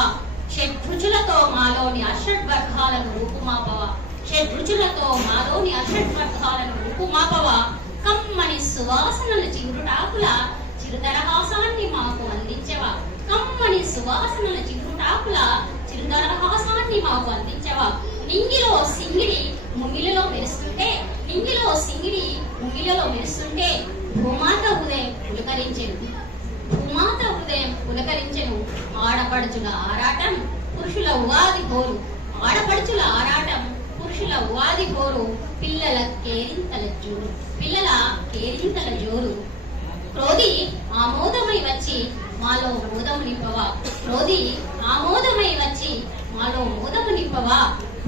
షడ్రుచులతో మాలోని అషడ్వర్గాలను రూపుమాపవా, షడ్రుచులతో మాలోని అషడ్వర్గాలను రూపుమాపవా, కమ్మని సువాసనలు చిగురుటాకుల చిరుదరహాసాన్ని మాకు అందించవా, కమ్మని సువాసనల చిగురుటాకుల చిరుదరహాసాన్ని మాకు అందించవా, నింగిలో సింగిడి ముంగిలలో మెరుస్తుంటే, నింగిలో సింగిడి ముంగిలలో మెరుస్తుంటే భూమాత హృదయం పులకరించెను, భూమాత హృదయం పులకరించెను, ఆడపడుచుల ఆరాటం పురుషుల ఉగాది హోరు, ఆడపడుచుల ఆరాటం పురుషుల ఉగాది హోరు, పిల్లల కేరింతల జోరు, పిల్లల కేరింతల జోరు, క్రోధి ఆమోదమై వచ్చి మాలో మోదము నింపవా, క్రోధి ఆమోదమై వచ్చి మాలో మోదము నింపవా,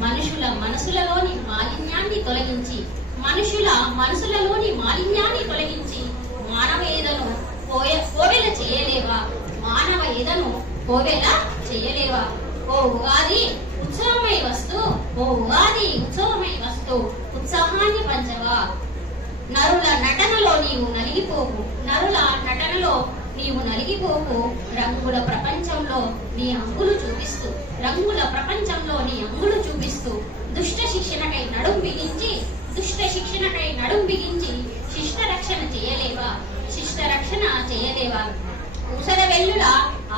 మనుషుల మనసులలోని మాలిన్యాన్ని తొలగించి, మనుషుల మనసులలోని మాలిన్యాన్ని తొలగించి మానవేదను కోవెల చేయలేవా, మానవ ఏదను కోవెల చేయలేవా, ఓ ఉగాది ఉత్సవమై వస్తూ, ఓ ఉగాది ఉత్సవమై వస్తూ ఉత్సాహాన్ని పంచవా, నరుల నటనలో నీవు నలిగిపోకు, నరుల నటనలో నీవు నలిగిపోకు, రంగుల ప్రపంచంలో నీ అంగులు చూపిస్తూ, రంగుల ప్రపంచంలో నీ అంగులు చూపిస్తూ, దుష్ట శిక్షణకై నడుం బిగించి, దుష్ట శిక్షణకై నడుం బిగించి శిష్ట రక్షణ చేయలేవా, శిష్ట రక్షణ చేయలేవా, ఊసర వెల్లుల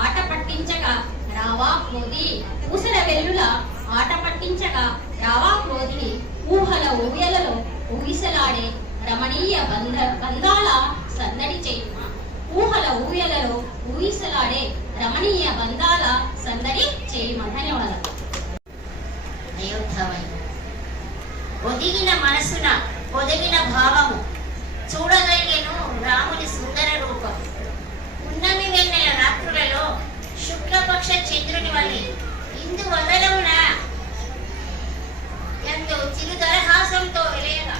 ఆట పట్టించగా రావా క్రోధి, ఊసర వెల్లుల ఆట పట్టించగా రావా క్రోధి, ఊహల ఊయలలో ఊగిసలాడే రమణీయ బంధాల సందడి చేయుమా, ఊహల ఊయలలో ఊగిసలాడే రమణీయ బంధాల సందడి చేయుమా. ధన్యవాదాలు. అయోధ్యవై ఒదిగిన మనసున ఒదిగిన భావము చూడగలిగెను రాముని సుందర రూపం, ఉన్నమి వెన్నెల రాత్రులలో శుక్లపక్ష చంద్రుని వలె ఇందు వదలమున ఎంతో చిరుదరహాసంతో వెలయగా,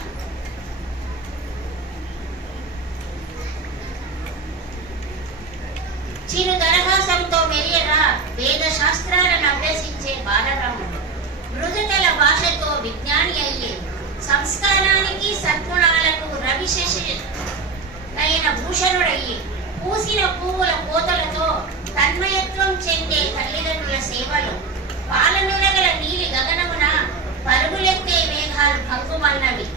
చిరు దరహాసంతో మెరియగా వేద శాస్త్రాలను అభ్యసించే బాలరాముడు, మృదుతల భాషతో విజ్ఞాని అయ్యే, సంస్కారానికి సద్గుణాలకు రవిశేషైన భూషణుడయ్యే, పూసిన పువ్వుల కోతలతో తన్మయత్వం చెందే తల్లిదండ్రుల సేవలు, పాలనురగల నీలి గగనమున పరుగులెత్తే మేఘాలు కంకుమన్నవి,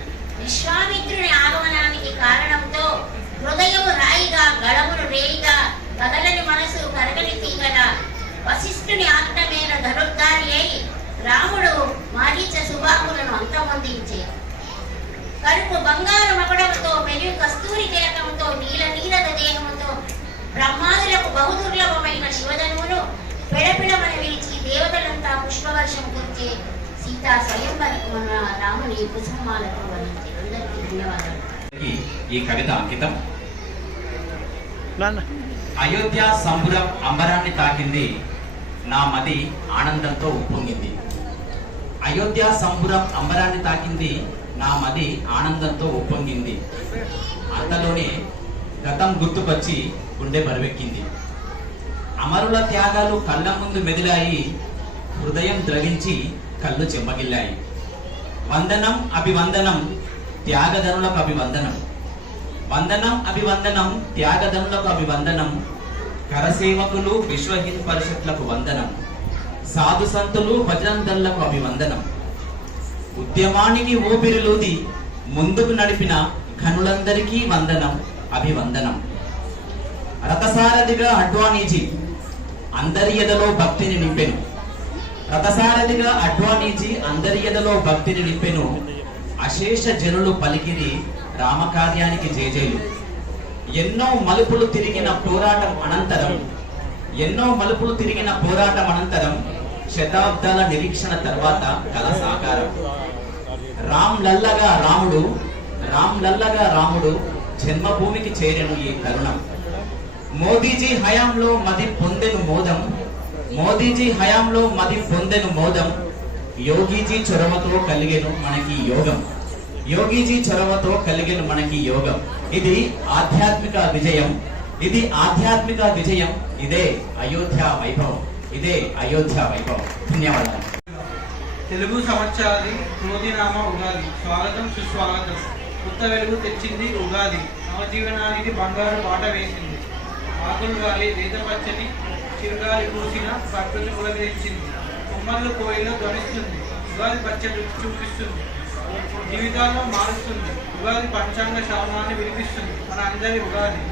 విశ్వామిత్రుని ఆగమనానికి కారణంతో హృదయము రాయిగా గళమును రేయిగా కదలని మనసు కరగని తీగల, వశిష్ఠుని ఆజ్ఞ మేర ధనుర్ధారి అయి రాముడు మారీచ సుబాహులను అంతమొందించే, కరుపు బంగారు మకుడముతో మెరుగు కస్తూరి తిలకంతో నీల నీలద దేహముతో బ్రహ్మాదులకు బహుదుర్లభమైన శివధనువును పెడపిడమన విలిచి దేవతలంతా పుష్పవర్షం కురిచే సీతా స్వయంవరకు మన రాముని కుసుమాలకు వర్ణించే. అందరికీ ధన్యవాదాలు. ఈ కవిత అంకితం. అయోధ్య సంబురం అంబరాన్ని తాకింది, నా మది ఆనందంతో ఉప్పొంగింది. అయోధ్య సంబురం అంబరాన్ని తాకింది, నా మది ఆనందంతో ఉప్పొంగింది. అంతలోనే గతం గుర్తుకొచ్చి గుండె బరువెక్కింది. అమరుల త్యాగాలు కళ్ళ ముందు మెదిలాయి, హృదయం ద్రవించి కళ్ళు చెమ్మగిల్లాయి. వందనం అభివందనం త్యాగధనులకు అభివందనం, వందనం అభివందనం త్యాగధనులకు అభివందనం, కరసేవకులు విశ్వ హింద్ పరిషత్లకు వందనం, సాధు సంతులు భజనందళ్లకు అభివందనం, ఉద్యమానికి ఊపిరిలూది ముందుకు నడిపిన ఘనులందరికీ వందనం అభివందనం. రథసారథిగా అడ్వాణీజీ అందరి ఎదలో భక్తిని నింపెను, రథసారథిగా అడ్వాణీజీ అందరి ఎదలో భక్తిని నింపెను. అశేష జనులు పలికిరి రామకార్యానికి జేజేలు. ఎన్నో మలుపులు తిరిగిన పోరాటం అనంతరం, ఎన్నో మలుపులు తిరిగిన పోరాటం అనంతరం శతాబ్దాల నిరీక్షణ తర్వాత కల సాకారం. రామ్ లల్లగా రాముడు, రామ్ లల్లగా రాముడు జన్మభూమికి చేరెను ఈ తరుణం. మోదీజీ హయాంలో మది పొందెను మోదం, మోదీజీ హయాంలో మది పొందెను మోదం, యోగీజీ చొరవతో కలిగెను మనకి యోగం, యోగీజీ చొరవతో కలిగెను మనకి యోగం. ఇది ఆధ్యాత్మిక విజయం. ఇది ఆధ్యాత్మిక విజయం. ఇదే అయోధ్య వైభవం. ఇదే అయోధ్య వైభవం. ధన్యవాదాలు. తెలుగు సంవత్సరాది క్రోధినామ ఉగాది. స్వాగతం సుస్వాగతం. కొత్త వెలుగు తెచ్చింది ఉగాది. నవజీవనానికి బంగారు బాట వేసింది. ఆకులు గాలి వేద పచ్చని చిరుగాలి పూసిన ప్రకృతి పులకరించింది. కొమ్మలు కోయిలో ధ్వనిస్తుంది. ఉగాది పచ్చడి చూపిస్తుంది. జీవితాల్లో మారుస్తుంది. ఉగాది పంచాంగ శ్రవణాన్ని వినిపిస్తుంది. మన అందరి ఉగాది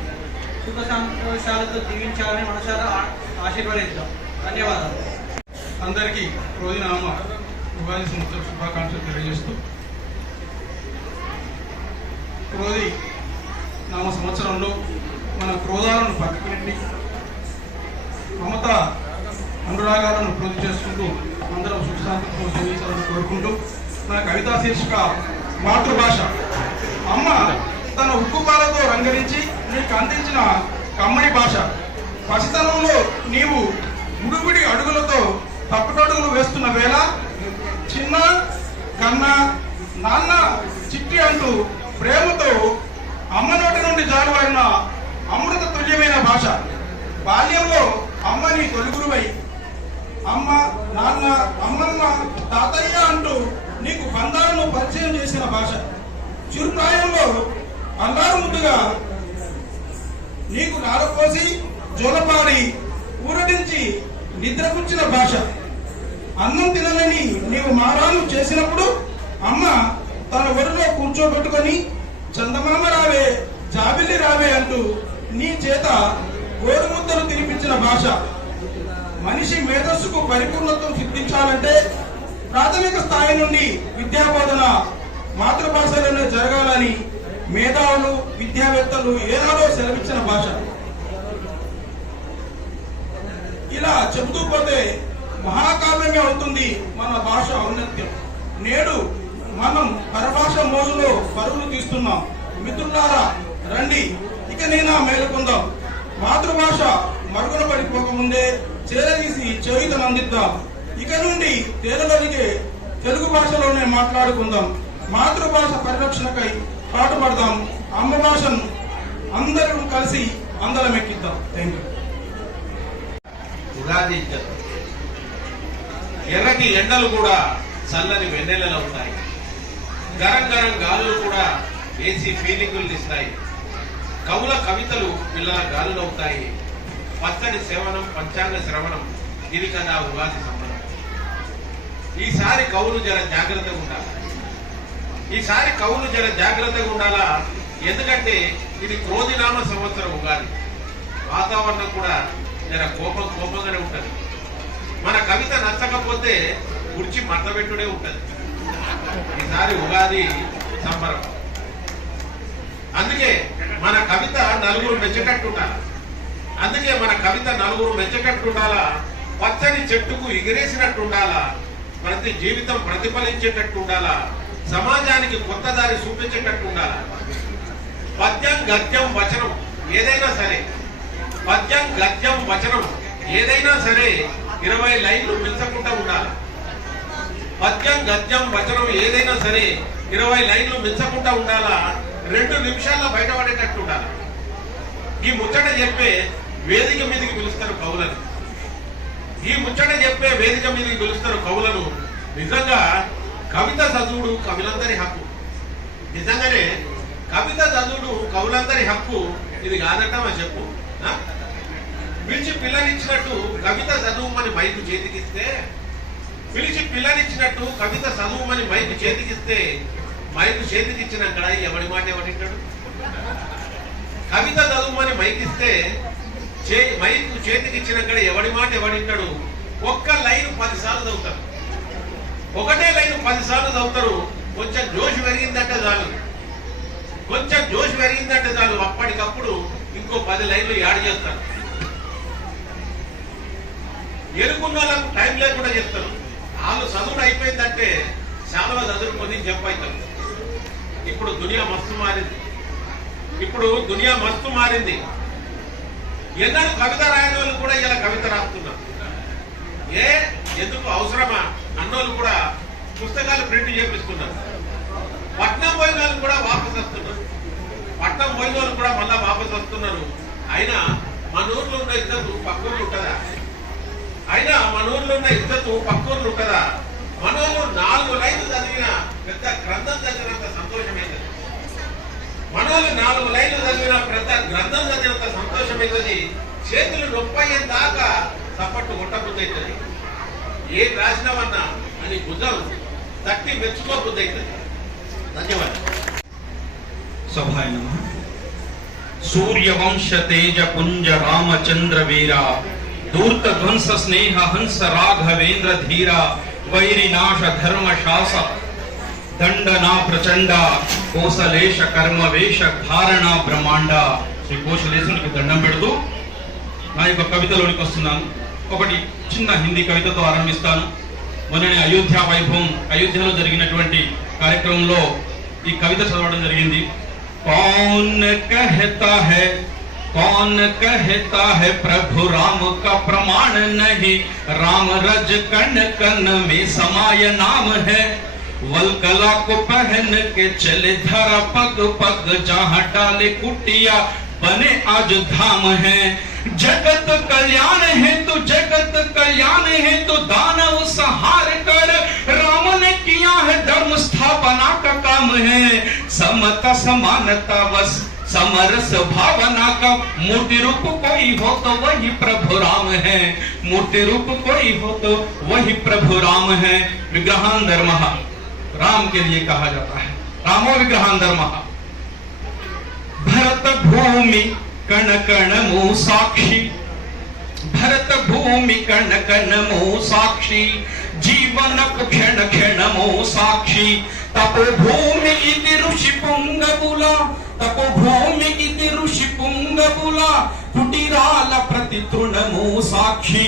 సుఖ సంతోషాలతో జీవించాలని మనసారా ఆశీర్వదిద్దాం. ధన్యవాదాలు. అందరికీ క్రోధినామ ఉగాది సంవత్సర శుభాకాంక్షలు తెలియజేస్తూ, క్రోధి నామ సంవత్సరంలో మన క్రోధాలను పక్కపెట్టి మమత అనురాగాలను క్రోధి చేసుకుంటూ అందరం సుఖశాంతితో జీవించాలని కోరుకుంటూ, నా కవితా శీర్షిక మాతృభాష. అమ్మ తన ఉక్కుపాలతో రంగరించి నీకు అందించిన కమ్మడి భాష. పసితనంలో నీవు గుడుగుడి అడుగులతో తప్పటడుగులు వేస్తున్న వేళ చిన్న కన్న నాన్న చిట్టి అంటూ ప్రేమతో అమ్మ నోటి నుండి జారువారిన అమృత తుల్యమైన భాష. బాల్యంలో అమ్మని తొలిగురువై అమ్మ నాన్న అమ్మమ్మ తాతయ్య అంటూ నీకు బంధాలను పరిచయం చేసిన భాష. చిరుప్రాయంలో అల్లారు ముద్దుగా నీకు నారపోసి జోలపాడి ఊరటించి నిద్రపుచ్చిన భాష. అన్నం తినని నీవు మారాలు చేసినప్పుడు అమ్మ తన ఒడిలో కూర్చోబెట్టుకొని చందమామ రావే జాబిల్లి రావే అంటూ నీ చేత గోరుముద్దలు తినిపించిన భాష. మనిషి మేధస్సుకు పరిపూర్ణత్వం సిద్ధించాలంటే ప్రాథమిక స్థాయి నుండి విద్యాబోధన మాతృభాషలోనే జరగాలని మేధావులు విద్యావేత్తలు ఏనాడో సెలవిచ్చిన భాష. ఇలా చెబుతూ పోతే మహాకావ్యమే అవుతుంది మన భాష ఔన్నత్యం. నేడు మనం పరభాష మోజులో పరుగులు తీస్తున్నాం. మిత్రులారా రండి, ఇక నేనా మేలుకుందాం. మాతృభాష మరుగున పడిపోకముందే చేరదీసి చేయుతను అందిద్దాం. ఇక నుండి తేదలరిగే తెలుగు భాషలోనే మాట్లాడుకుందాం. మాతృభాష పరిరక్షణకై పాటుపడదాం. అమ్మ భాషను అందరూ కలిసి అందరం ఎక్కిద్దాం. Thank you. ఉగాది ఎర్రటి ఎండలు కూడా చల్లని వెన్నెలలు అవుతాయి. గరం గరం గాలులు కూడా వేసి ఫీలింగులు ఇస్తాయి. కవుల కవితలు పిల్లల గాలులు అవుతాయి. పచ్చడి సేవనం పంచాంగ శ్రవణం ఇది కదా ఉగాది సంబరం. ఈసారి కవులు జర జాగ్రత్తగా ఉండాలి. ఎందుకంటే ఇది క్రోధినామ సంవత్సరం ఉగాది. వాతావరణం కూడా జర కోపంగానే ఉంటది. మన కవిత నచ్చకపోతే గుర్చి మట్టబెట్టుడే ఉంటది. ఈసారి ఉగాది సంబరం. అందుకే మన కవిత నలుగురు మెచ్చటట్టుండాలా. పచ్చని చెట్టుకు ఎగిరేసినట్టు ఉండాలా. ప్రతి జీవితం ప్రతిఫలించేటట్టు ఉండాలా. సమాజానికి కొత్త దారి చూపించేటట్టు ఉండాలా. పద్యం గద్యం వచనం ఏదైనా సరే 20 లైన్లు మించకుండా ఉండాలి. పద్యం గద్యం వచనం ఏదైనా సరే 20 లైన్లు మించకుండా ఉండాలా. 2 నిమిషాల్లో బయటపడేటట్టు ఉండాలి. ఈ ముచ్చట చెప్పే వేదిక మీదకి పిలుస్తారు కవులను. నిజంగా కవిత చదువుడు కవులందరి హక్కు. నిజంగానే కవిత చదువుడు కవులందరి హక్కు. ఇది కాదంటామా చెప్పు? పిలిచి పిల్లనిచ్చినట్టు కవిత చదువుమని మైకు చేతికిస్తే మైకు చేతికిచ్చినాక ఎవడి మాట ఎవడింటాడు? కవిత చదువుమని మైకిస్తే మైకు చేతికిచ్చినాక ఎవడి మాట ఎవడింటాడు? ఒక్క లైన్ 10 సార్లు చదువుతారు. ఒకటే లైన్ 10 సార్లు చదువుతారు. కొంచెం జోష్ పెరిగిందంటే చాలు అప్పటికప్పుడు ఇంకో 10 లైన్లు యాడ్ చేస్తారు. ఎరుకున్న వాళ్ళకు టైం లేకుండా చేస్తారు. వాళ్ళు చదువుడు అయిపోయిందంటే చాలా చదువుకొని జంప్ అవుతారు. ఇప్పుడు దునియా మస్తు మారింది. ఎన్నడూ కవిత రాయని వాళ్ళు కూడా ఇలా కవిత రాస్తున్నారు. ఎందుకు అవసరమా అన్నోళ్ళు కూడా పుస్తకాలు ప్రింట్ చేపిస్తున్నారు. పట్నం పోయిన వాళ్ళు కూడా వాపసు వస్తున్నారు. మళ్ళా వాపసు వస్తున్నారు. అయినా మన ఊర్లో ఉన్న ఇద్దరు పక్కూర్లు ఉంటుందా? అయినా మన ఊర్లో ఉన్న ఇద్దరు పక్కూర్లు ఉంటుందా? మన ఊరు 4 లైన్లు చదివిన పెద్ద గ్రంథం చదివినంత సంతోషమైంది. మన ఊరు 4 లైన్లు చదివిన పెద్ద గ్రంథం చదివినంత సంతోషమైంది. చేతులు నొప్పయ్యే దాకా తప్పట్టు కొట్టబుద్ధి అవుతుంది. ఏం రాసినావన్నా అని బుద్ధం తట్టి మెచ్చుకోబుద్ధి అవుతుంది. ధన్యవాదాలు. సభాయ నమః. సూర్యవంశ తేజ పుంజ రామచంద్ర వీర దూర్త ధ్వంస స్నేహ హంస రాఘవేంద్ర ధీర వైరి నాశ ధర్మ శాస దండనా ప్రచండ కోసలేశ కర్మ వేష ధారణ బ్రహ్మాండ. శ్రీ కోశలేశునికి దండం పెడుతూ నా యొక్క కవితలోనికి వస్తున్నాను. ఒకటి చిన్న హిందీ కవితతో ఆరంభిస్తాను. మొన్ననే అయోధ్య వైభవం, అయోధ్యలో జరిగినటువంటి కార్యక్రమంలో ఈ కవిత చదవడం జరిగింది. कौन कहता है प्रभु राम का प्रमाण नहीं, राम रज कण कण में समाय नाम है, वलकला को पहन के चले धरा पग पग, जहाँ डाले कुटिया बने आज धाम है, जगत कल्याण है तो जगत कल्याण है तो दानव संहार कर राम ने किया है धर्म स्थापना का काम है, समता समानता वस समरस भावना का मूर्ति रूप कोई हो तो वही प्रभु राम है, मूर्ति रूप कोई हो तो वही प्रभु राम है, विग्रहांधर्मः राम के लिए कहा जाता है, रामो विग्रहांधर्मः। भरत भूमि कण कण मो साक्षी, भरत भूमि कण कण मो साक्षी, जीवन क्षण क्षण मो साक्षी, तपोभूमि इति ऋषि पुंगबुला, तपोभूमि इति ऋषि पुंगबुला, कुटीराल प्रतितृण मो साक्षी,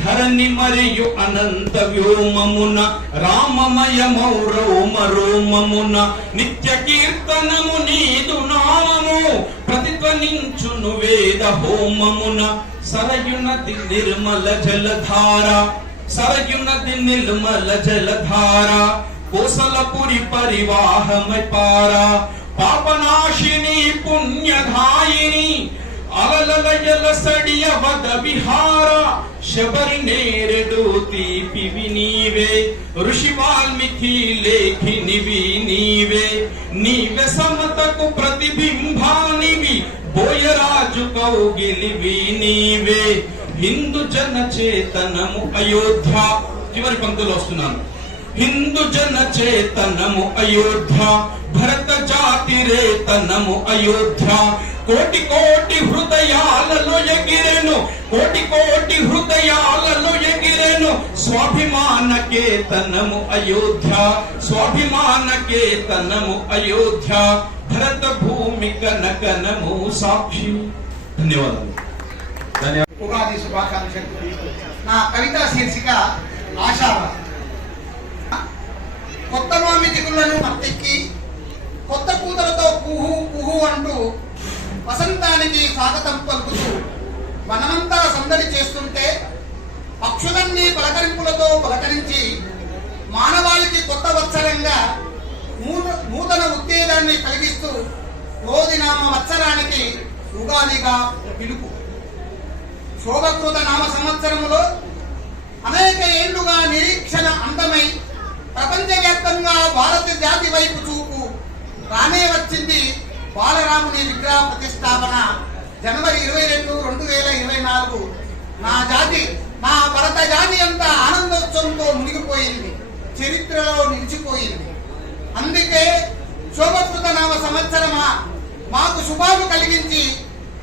ధరణి మరియు అనంత వ్యోమమున రామమయమౌ రోమ రోమమున నిత్య కీర్తనము నీదు నామము ప్రతిధ్వనించును వేద హోమమున సరయునది నిర్మల జలధార, సరయునది నిర్మల జలధార, కోసలపురి పరివాహమై పారా, పాపనాశిని పుణ్యధాయిని అలలలయల సడియ వద విహార, శబరి నేరెడు తీపివి నీవే, ఋషి వాల్మీకి లేఖినివి నీవే, నీవే సమతకు ప్రతిబింబానివి, బోయరాజు కౌగిలివి నీవే, హిందూ జన చేతనము అయోధ్య. చివరి పంక్తులు వస్తున్నాను. హిందూ జన చేతనము అయోధ్య, భరత జాతి రేతనము అయోధ్య, కోటి కోటి హృదయాలలో ఎగిరెను, కోటి కోటి హృదయాలలో ఎగిరెను, స్వాభిమాన కేతనము అయోధ్య, స్వాభిమాన కేతనము అయోధ్య, భరత భూమి కనకనము సాక్షి. ధన్యవాదాలు. ఉగాది శుభాకాంక్షలు. నా కవితా శీర్షిక ఆషాఢ. కొత్త మామి దిగులను మత్తెక్కి కొత్త కూతలతో కుహు కుహు అంటూ వసంతానికి స్వాగతం పలుకుతూ వనమంతా సందడి చేస్తుంటే పక్షులన్నీ పలకరింపులతో పలకరించి మానవాళికి కొత్త వత్సరంగా నూతన ఉత్తేజాన్ని కలిగిస్తూ క్రోధినామ వత్సరానికి ఉగాదిగా పిలుపు. శోభకృత నామ సంవత్సరములో అనేక ఏళ్లుగా నిరీక్షణ అంతమై ప్రపంచవ్యాప్తంగా భారత జాతి వైపు చూపు రానే వచ్చింది. బాలరాముని విగ్రహ ప్రతిష్టాపన జనవరి 22, 2024 నా జాతి, నా భరత జాతి అంతా ఆనందోత్సవంతో మునిగిపోయింది, చరిత్రలో నిలిచిపోయింది. అందుకే శోభకృత నామ సంవత్సరమా మాకు శుభాలు కలిగించి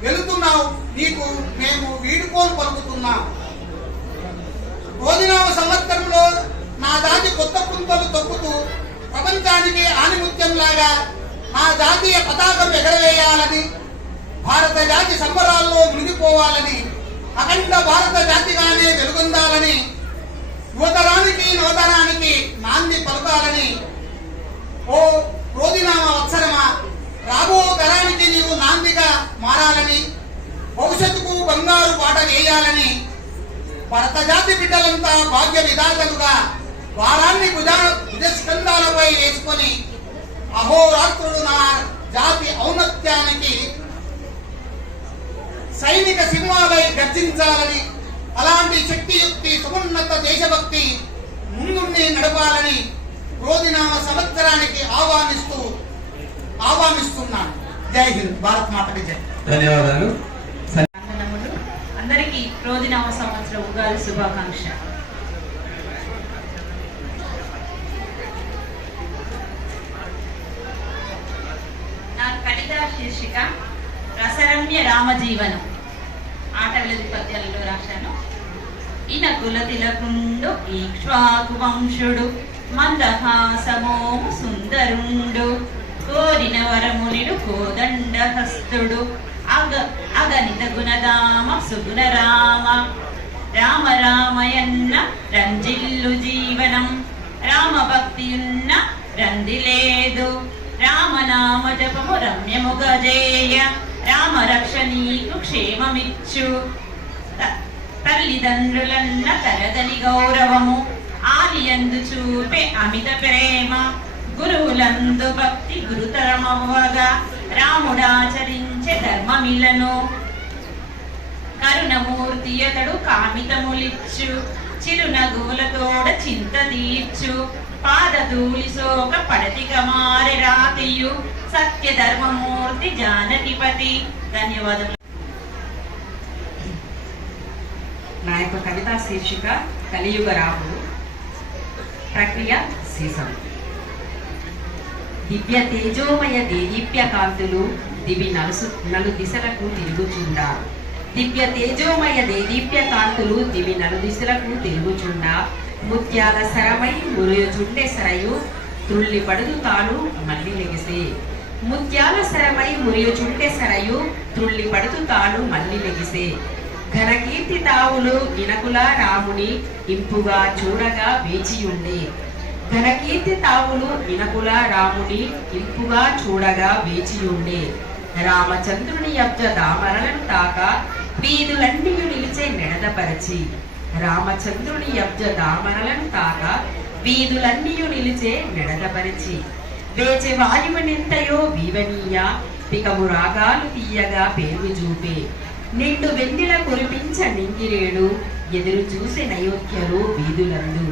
వెళుతున్నావు, నీకు మేము వీడుకోలు పలుకుతున్నాం. క్రోధినామ సంవత్సరంలో నా జాతి కొత్త పుంతలు తొక్కుతూ ప్రపంచానికి ఆణిముత్యంలాగా నా జాతీయ పతాకం ఎగరవేయాలని, భారత జాతి సంబరాల్లో మునిగిపోవాలని, అఖండ భారత జాతిగానే వెలుగొందాలని, యువతరానికి నవతరానికి నాంది పలకాలని. ఓ క్రోధినామ వత్సరమా, రాబో తరానికి నీవు నాందిగా మారాలని, భవిష్యత్తుకు బంగారు పాట వేయాలని, భరత జాతి బిడ్డలంతా భాగ్య విధాతలుగా వారాన్ని భుజస్కంధాలపై వేసుకొని అహోరాత్రుడు నా జాతి ఔన్నత్యానికి సైనిక సింహాలై గర్జించాలని, అలాంటి శక్తియుక్తి సమున్నత దేశభక్తి ముందుండి నడపాలని క్రోధినామ సంవత్సరానికి ఆహ్వానిస్తున్నాను. జై హింద్, భారత్ మాతకి జై. ధన్యవాదాలు. అందరికీ క్రోధినామ సంవత్సర ఉగాది శుభాకాంక్ష. నా కవితా శీర్షిక రసరమ్య రామజీవనం. ఆటవిలది పద్యాలలో రాశాను. ఈయన కులతిలకుండు ఈక్ష్వాకు వంశుడు మందహాసమోము సుందరుండు కోరిన వరమునిడు కోదండహస్తుడు అగణిత గుణధామ సుగుణ రామ రామ రామయన్న రంజిల్లు జీవనం రామ భక్తియున్న రంది లేదు రామనామ జపము రమ్యముగా జేయ రామ రక్ష నీకు క్షేమమిచ్చు తల్లిదండ్రులన్న తరదని గౌరవము ఆలియందు చూపే అమిత ప్రేమ గురువులందు భక్తి గురుతరమవ్వగా రాముడాచరించే ధర్మమిలను కరుణమూర్తి అతడు కామితములిచ్చు చిరునగులతోడ చింత తీర్చు పాదధూళి సోక పడతిక మారి రాతియు సత్య ధర్మమూర్తి జానకిపతి. ధన్యవాదములు. నా యొక్క కవితా శీర్షిక కలియుగ రాముడు. ప్రక్రియ సీసం. దివ్య తేజోమయ దేదీప్య కాంతులు దివి నలు దిశలకు తిరుగుచుండా. దివ్య తేజోమయ దేదీప్య కాంతులు దివి నలు దిశలకు తిరుగుచుండా. ముత్యాల సరమై మురియచుండే సరయు త్రుళ్ళి పడుదు తాను మళ్ళీ లెగిసే. ముత్యాల సరమై మురియచుండే సరయు త్రుళ్ళి పడుతూ తాను మళ్ళీ లెగిసే. ఘనకీర్తి తావులు ఇనకుల రాముని ఇంపుగా చూడగా వేచియుండే. ఘనకీర్తి తావులు ఇనకుల రాముని ఇంపుగా చూడగా వేచియుండే. రామచంద్రుని అబ్జ దామరలను తాక వీధులన్నీ నిలిచే నెడదపరచి. రామచంద్రుని అబ్జ దామరలను తాక వీధులన్నీ నిలిచే నెడదపరిచి. వేచే వాయువునెంతయో వీవనీయ పికము రాగాలు తీయగా పేరు చూపే. నిండు వెన్నెల కురిపించ నింగిరేడు ఎదురు చూసే నయోధ్యలు వీధులందు.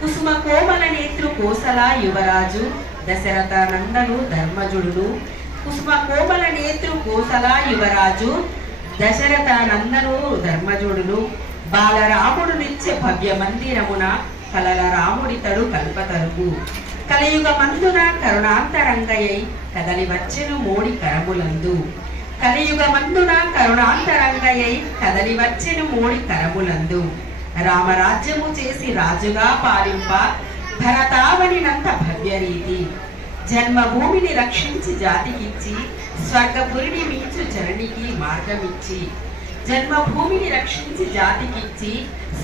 కుసుమ కోమల నేత్రు కోసల యువరాజు దశరథ నందను ధర్మజుడును. కుసుమ కోమల నేత్రు కోసల యువరాజు దశరథ నందను ధర్మజుడును. బాలరాముడు నిత్య భవ్య మందిరమున కలల రాముడితడు కల్పతరుగు. కలియుగ మందున కరుణాంతరంగయ్యై కదలి వచ్చెను మోడి కరములందు. కలియుగ మందున కరుణాంతరంగయ్యై కదలి వచ్చెను మోడి కరములందు. రామరాజ్యము చేసి రాజుగా పాలింప భరతావనినంత భవ్యరీతి. జన్మభూమిని రక్షించి జాతికిచ్చి స్వర్గపురిని మించు జననికి మార్గమిచ్చి. జన్మభూమిని రక్షించి జాతికిచ్చి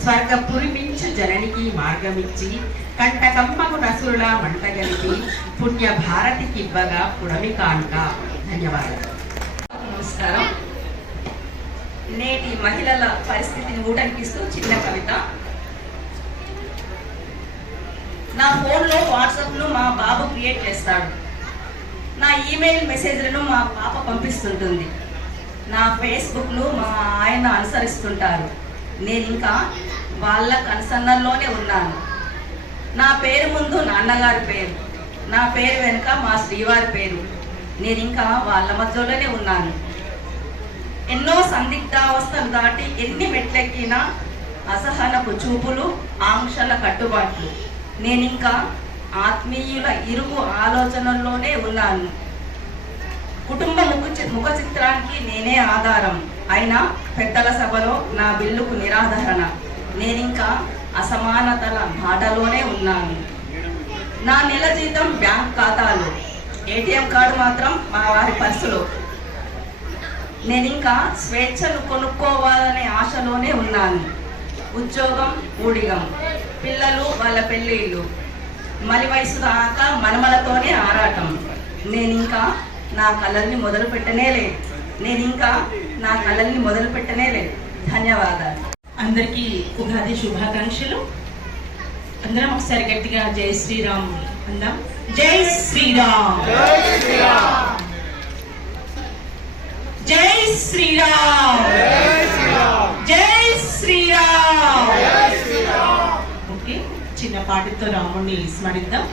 స్వర్గపురి మించు జననికి మార్గమిచ్చి. కంటకమ్మకు నసురులా మంటగలిపి పుణ్య భారతికివ్వగా పుడమి కానుక. ధన్యవాదాలు. నమస్కారం. నేటి మహిళల పరిస్థితిని ఊటంకిస్తూ చిన్న కవిత. నా ఫోన్లో వాట్సాప్ను మా బాబు క్రియేట్ చేస్తాడు. నా ఈమెయిల్ మెసేజ్లను మా పాప పంపిస్తుంటుంది. నా ఫేస్బుక్ను మా ఆయన అనుసరిస్తుంటారు. నేను ఇంకా వాళ్ళ కన్సర్నల్లోనే ఉన్నాను. నా పేరు ముందు నాన్నగారి పేరు, నా పేరు వెనుక మా శ్రీవారి పేరు. నేను ఇంకా వాళ్ళ మధ్యలోనే ఉన్నాను. ఎన్నో సందిగ్ధావస్థలు దాటి ఎన్ని మెట్లెక్కినా అసహనపు చూపులు, ఆంక్షల కట్టుబాట్లు. నేనింకా ఆత్మీయుల ఇరుగు ఆలోచనల్లోనే ఉన్నాను. కుటుంబ ముఖ చిత్రానికి నేనే ఆధారం అయినా పెద్దల సభలో నా బిల్లుకు నిరాధారణ. నేనింకా అసమానతల బాటలోనే ఉన్నాను. నా నెల జీతం బ్యాంక్ ఖాతాలు, ఏటీఎం కార్డు మాత్రం మా వారి పర్సులో. నేనింకా స్వేచ్ఛను కొనుక్కోవాలనే ఆశలోనే ఉన్నాను. ఉద్యోగం, ఊడిగం, పిల్లలు, వాళ్ళ పెళ్ళిళ్ళు, మలి వయసు దాకా మనమలతోనే ఆరాటం. నేనింకా నా కళల్ని మొదలు పెట్టనే లేదు. ధన్యవాదాలు. అందరికీ ఉగాది శుభాకాంక్షలు. అందరం ఒకసారి గట్టిగా జై శ్రీరామ్ అందాం. జై శ్రీరామ్. జై శ్రీరామ్, జై శ్రీరామ్. ఓకే, చిన్న పాటతో రాముణ్ణి స్మరిద్దాం.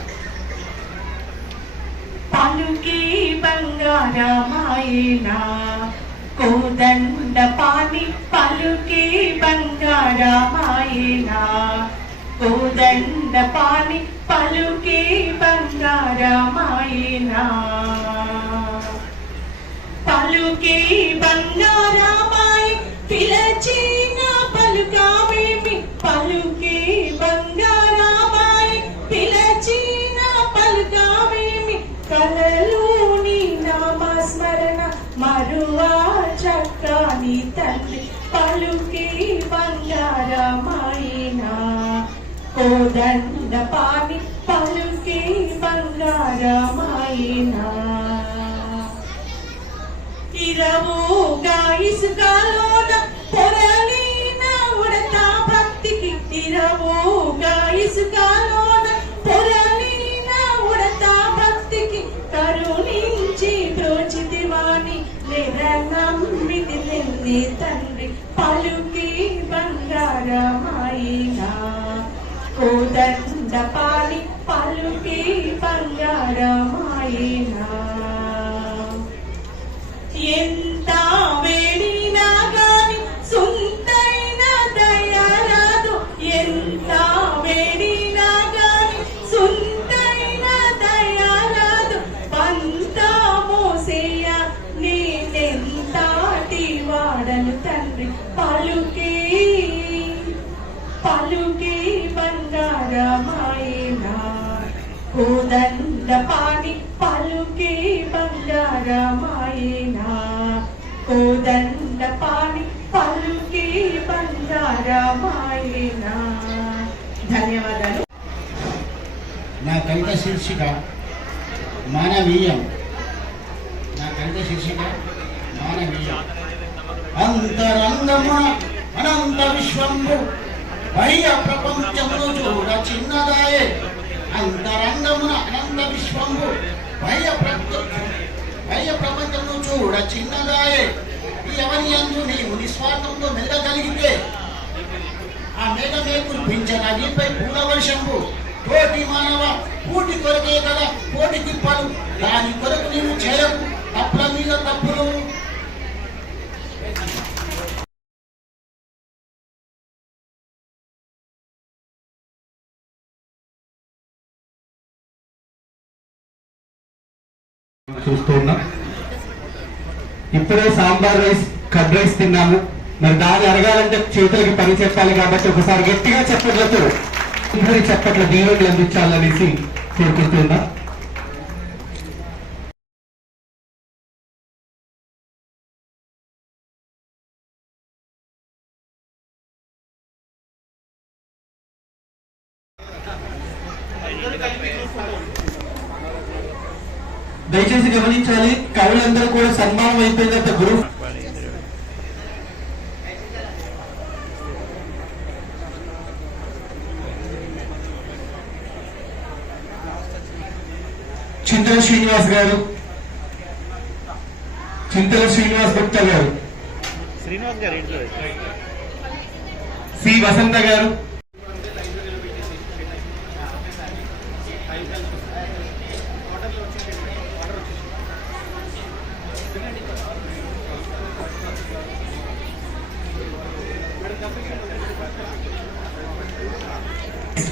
పలుకే బంగారమాయేనా కోదండ పాని, పలుకే బంగారమాయేనా కోదండ పాని, పలుకే బంగారమాయేనా. పలుకే బంగారమాయి పిలచిన పలుకావేమి, పలుకే బంగారమాయి పిలచిన పలుకావేమి. కలలోని నామస్మరణ మరువా చక్కని తండ్రి, పలుకే బంగారమాయినా కోదండ పాని, పలుకే బంగారమాయినా. ఇరవోగా ఇసుకలోన పొరలిన ఉడతా భక్తికి, ఇరవోగా ఇసుకలోన పొరలిన ఉడతా భక్తికి. కరుణించి బ్రోచితివాణి నిరనమ్మితి నిన్నే తండ్రి, పలుకే బంగారమాయినా కోదండ పాని, పలుకే బంగారమాయినా. ఎంత వేడినా గాని సుందైన దయరాదు, ఎంత వేడినా గాని సుందైన దయరాదు. పంత మోసేయ నేనెంతటి వాడను తండ్రి, పలుకే పలుకే బంగారమాయినా కోదండ పాని, పలుకే బంగారమాయినా కోదండ పాని, పలుకే బంగారమాయినా. ధన్యవాదాలు. నా కవిత శీర్షిక మానవీయం. నా కవిత శీర్షిక మానవీయం. అంతరంగమున అనంత విశ్వంబు, బాహ్య ప్రపంచమును చూడ చిన్నదాయే. అంతరంగమున అనంత విశ్వంబు, బాహ్య ప్రపంచమును చూడ చిన్నదాయే. ఎవరి యందు నీవు నిస్వార్థంతో మెల్లగలిగితే ఆ మేఘమే కురిపించన నీపై పూల వర్షంబు. తోటి మానవ పూటి కొరకే కదా కోటి తిప్పలు, దాని కొరకు నీవు చేయకు తప్పుల మీద తప్పులు. చూస్తున్నాం. ఇప్పుడే సాంబార్ రైస్, కర్డ్ రైస్ తిన్నాము. మరి దాన్ని అడగాలంటే చేతులకి పని చెప్పాలి కాబట్టి ఒకసారి గట్టిగా చెప్పట్లతో ఇద్దరి చెప్పట్ల దీవెనలు అందించాలనేసి కోరుకుంటున్నా. దయచేసి గమనించాలి, కవులందరూ కూడా సన్మానం అయిపోయినంత గురువు చింతల శ్రీనివాస్ గారు, చింతల శ్రీనివాస్ గుప్తా గారు, సి వసంత గారు,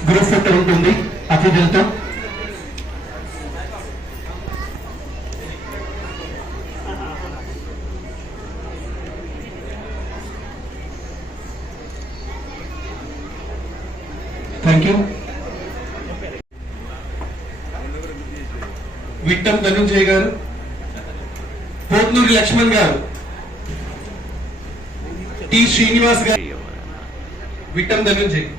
గ్రూప్ ఫోటో ఉంటుంది అతిథులతో. Thank you. విట్టం ధనుంజయ్ గారు, పోత్నూరి లక్ష్మణ్ గారు, టి శ్రీనివాస్ గారు, విట్టం ధనుంజయ్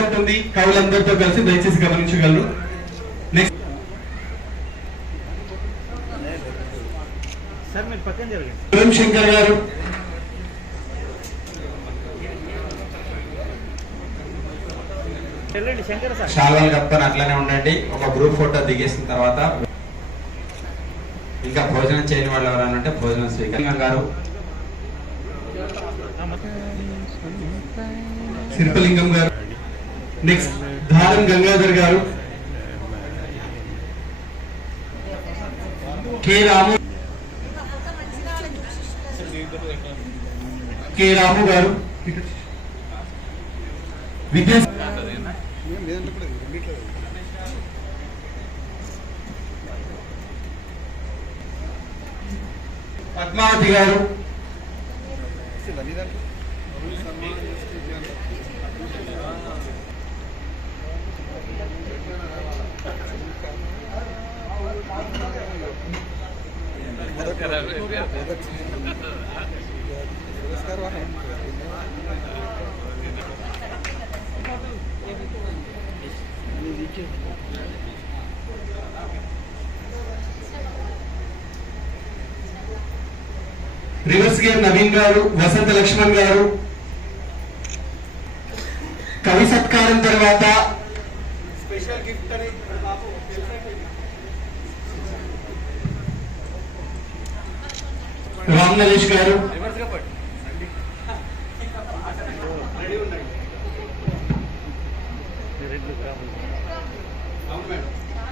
ఉంటుంది. కవులందరితో కలిసి దయచేసి గమనించగలరు. నెక్స్ట్ శంకర్ గారు, శాల్వాలు కప్పుకొని అట్లనే ఉండండి. ఒక గ్రూప్ ఫోటో దిగేసిన తర్వాత ఇంకా భోజనం చేయని వాళ్ళు ఎవరైనా ఉంటే భోజనం స్వీకరించ గారు, శిల్పలింగం గారు, నెక్స్ట్ ధారం గంగాధర్ గారు, కె రాము గారు, విద్యా పద్మావతి గారు, రివర్స్ గేర్ నవీన్ గారు, వసంత లక్ష్మణ్ గారు, కవి సత్కారం తర్వాత స్పెషల్ గిఫ్ట్ అని రామ్ నరేష్ గారు,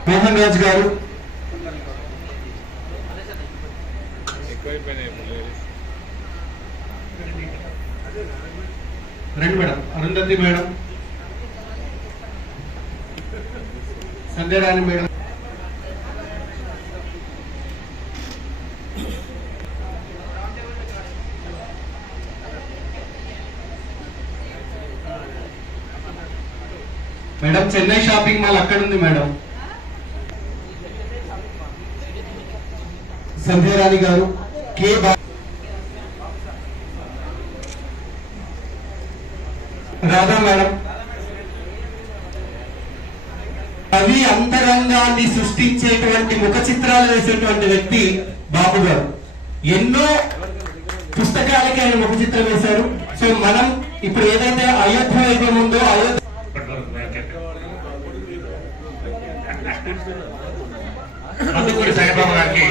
మోహన్ రాజ్ గారు, రండి madam, Arundhati madam, Sandhyarani madam, madam Chennai shopping mall అక్కడ ఉంది మేడం, సంధ్యారాణి గారు, కే రాధా మేడం. కవి అంతరంగాన్ని సృష్టించేటువంటి ముఖ చిత్రాలు వేసేటువంటి వ్యక్తి బాబు గారు. ఎన్నో పుస్తకాలకి ఆయన ముఖ చిత్రం వేశారు. సో మనం ఇప్పుడు ఏదైతే అయోధ్య వైద్యం ఉందో అందుకూరి సాయిబాబా గారికి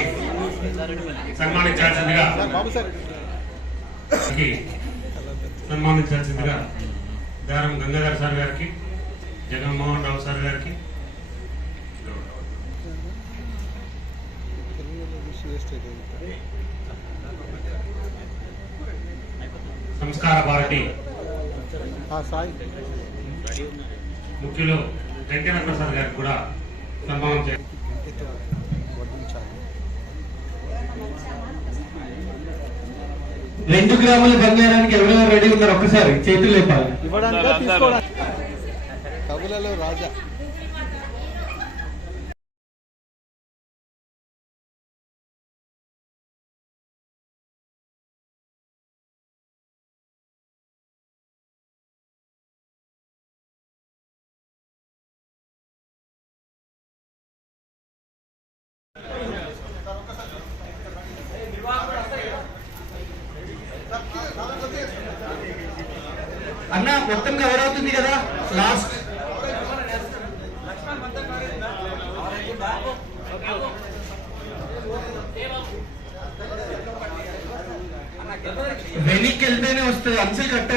సన్మానించాల్సిందిగా దారం గంగాధర్ సార్ గారికి, జగన్మోహన్ రావు సార్ గారికి, సంస్కార భారతి ముఖ్యులు వెంకయ్య ప్రసాద్ గారికి కూడా సన్మానం చేయాలి. రెండు గ్రాముల బంగారానికి ఎవరెవరు రెడీ ఉన్నారు ఒక్కసారి చేతులు లేపాలి. కవులలో రాజా అన్న మొత్తం కవర్ అవుతుంది కదా లాస్ట్. వెనక్కి వెళ్తేనే వస్తుంది, అంచెలు కట్ట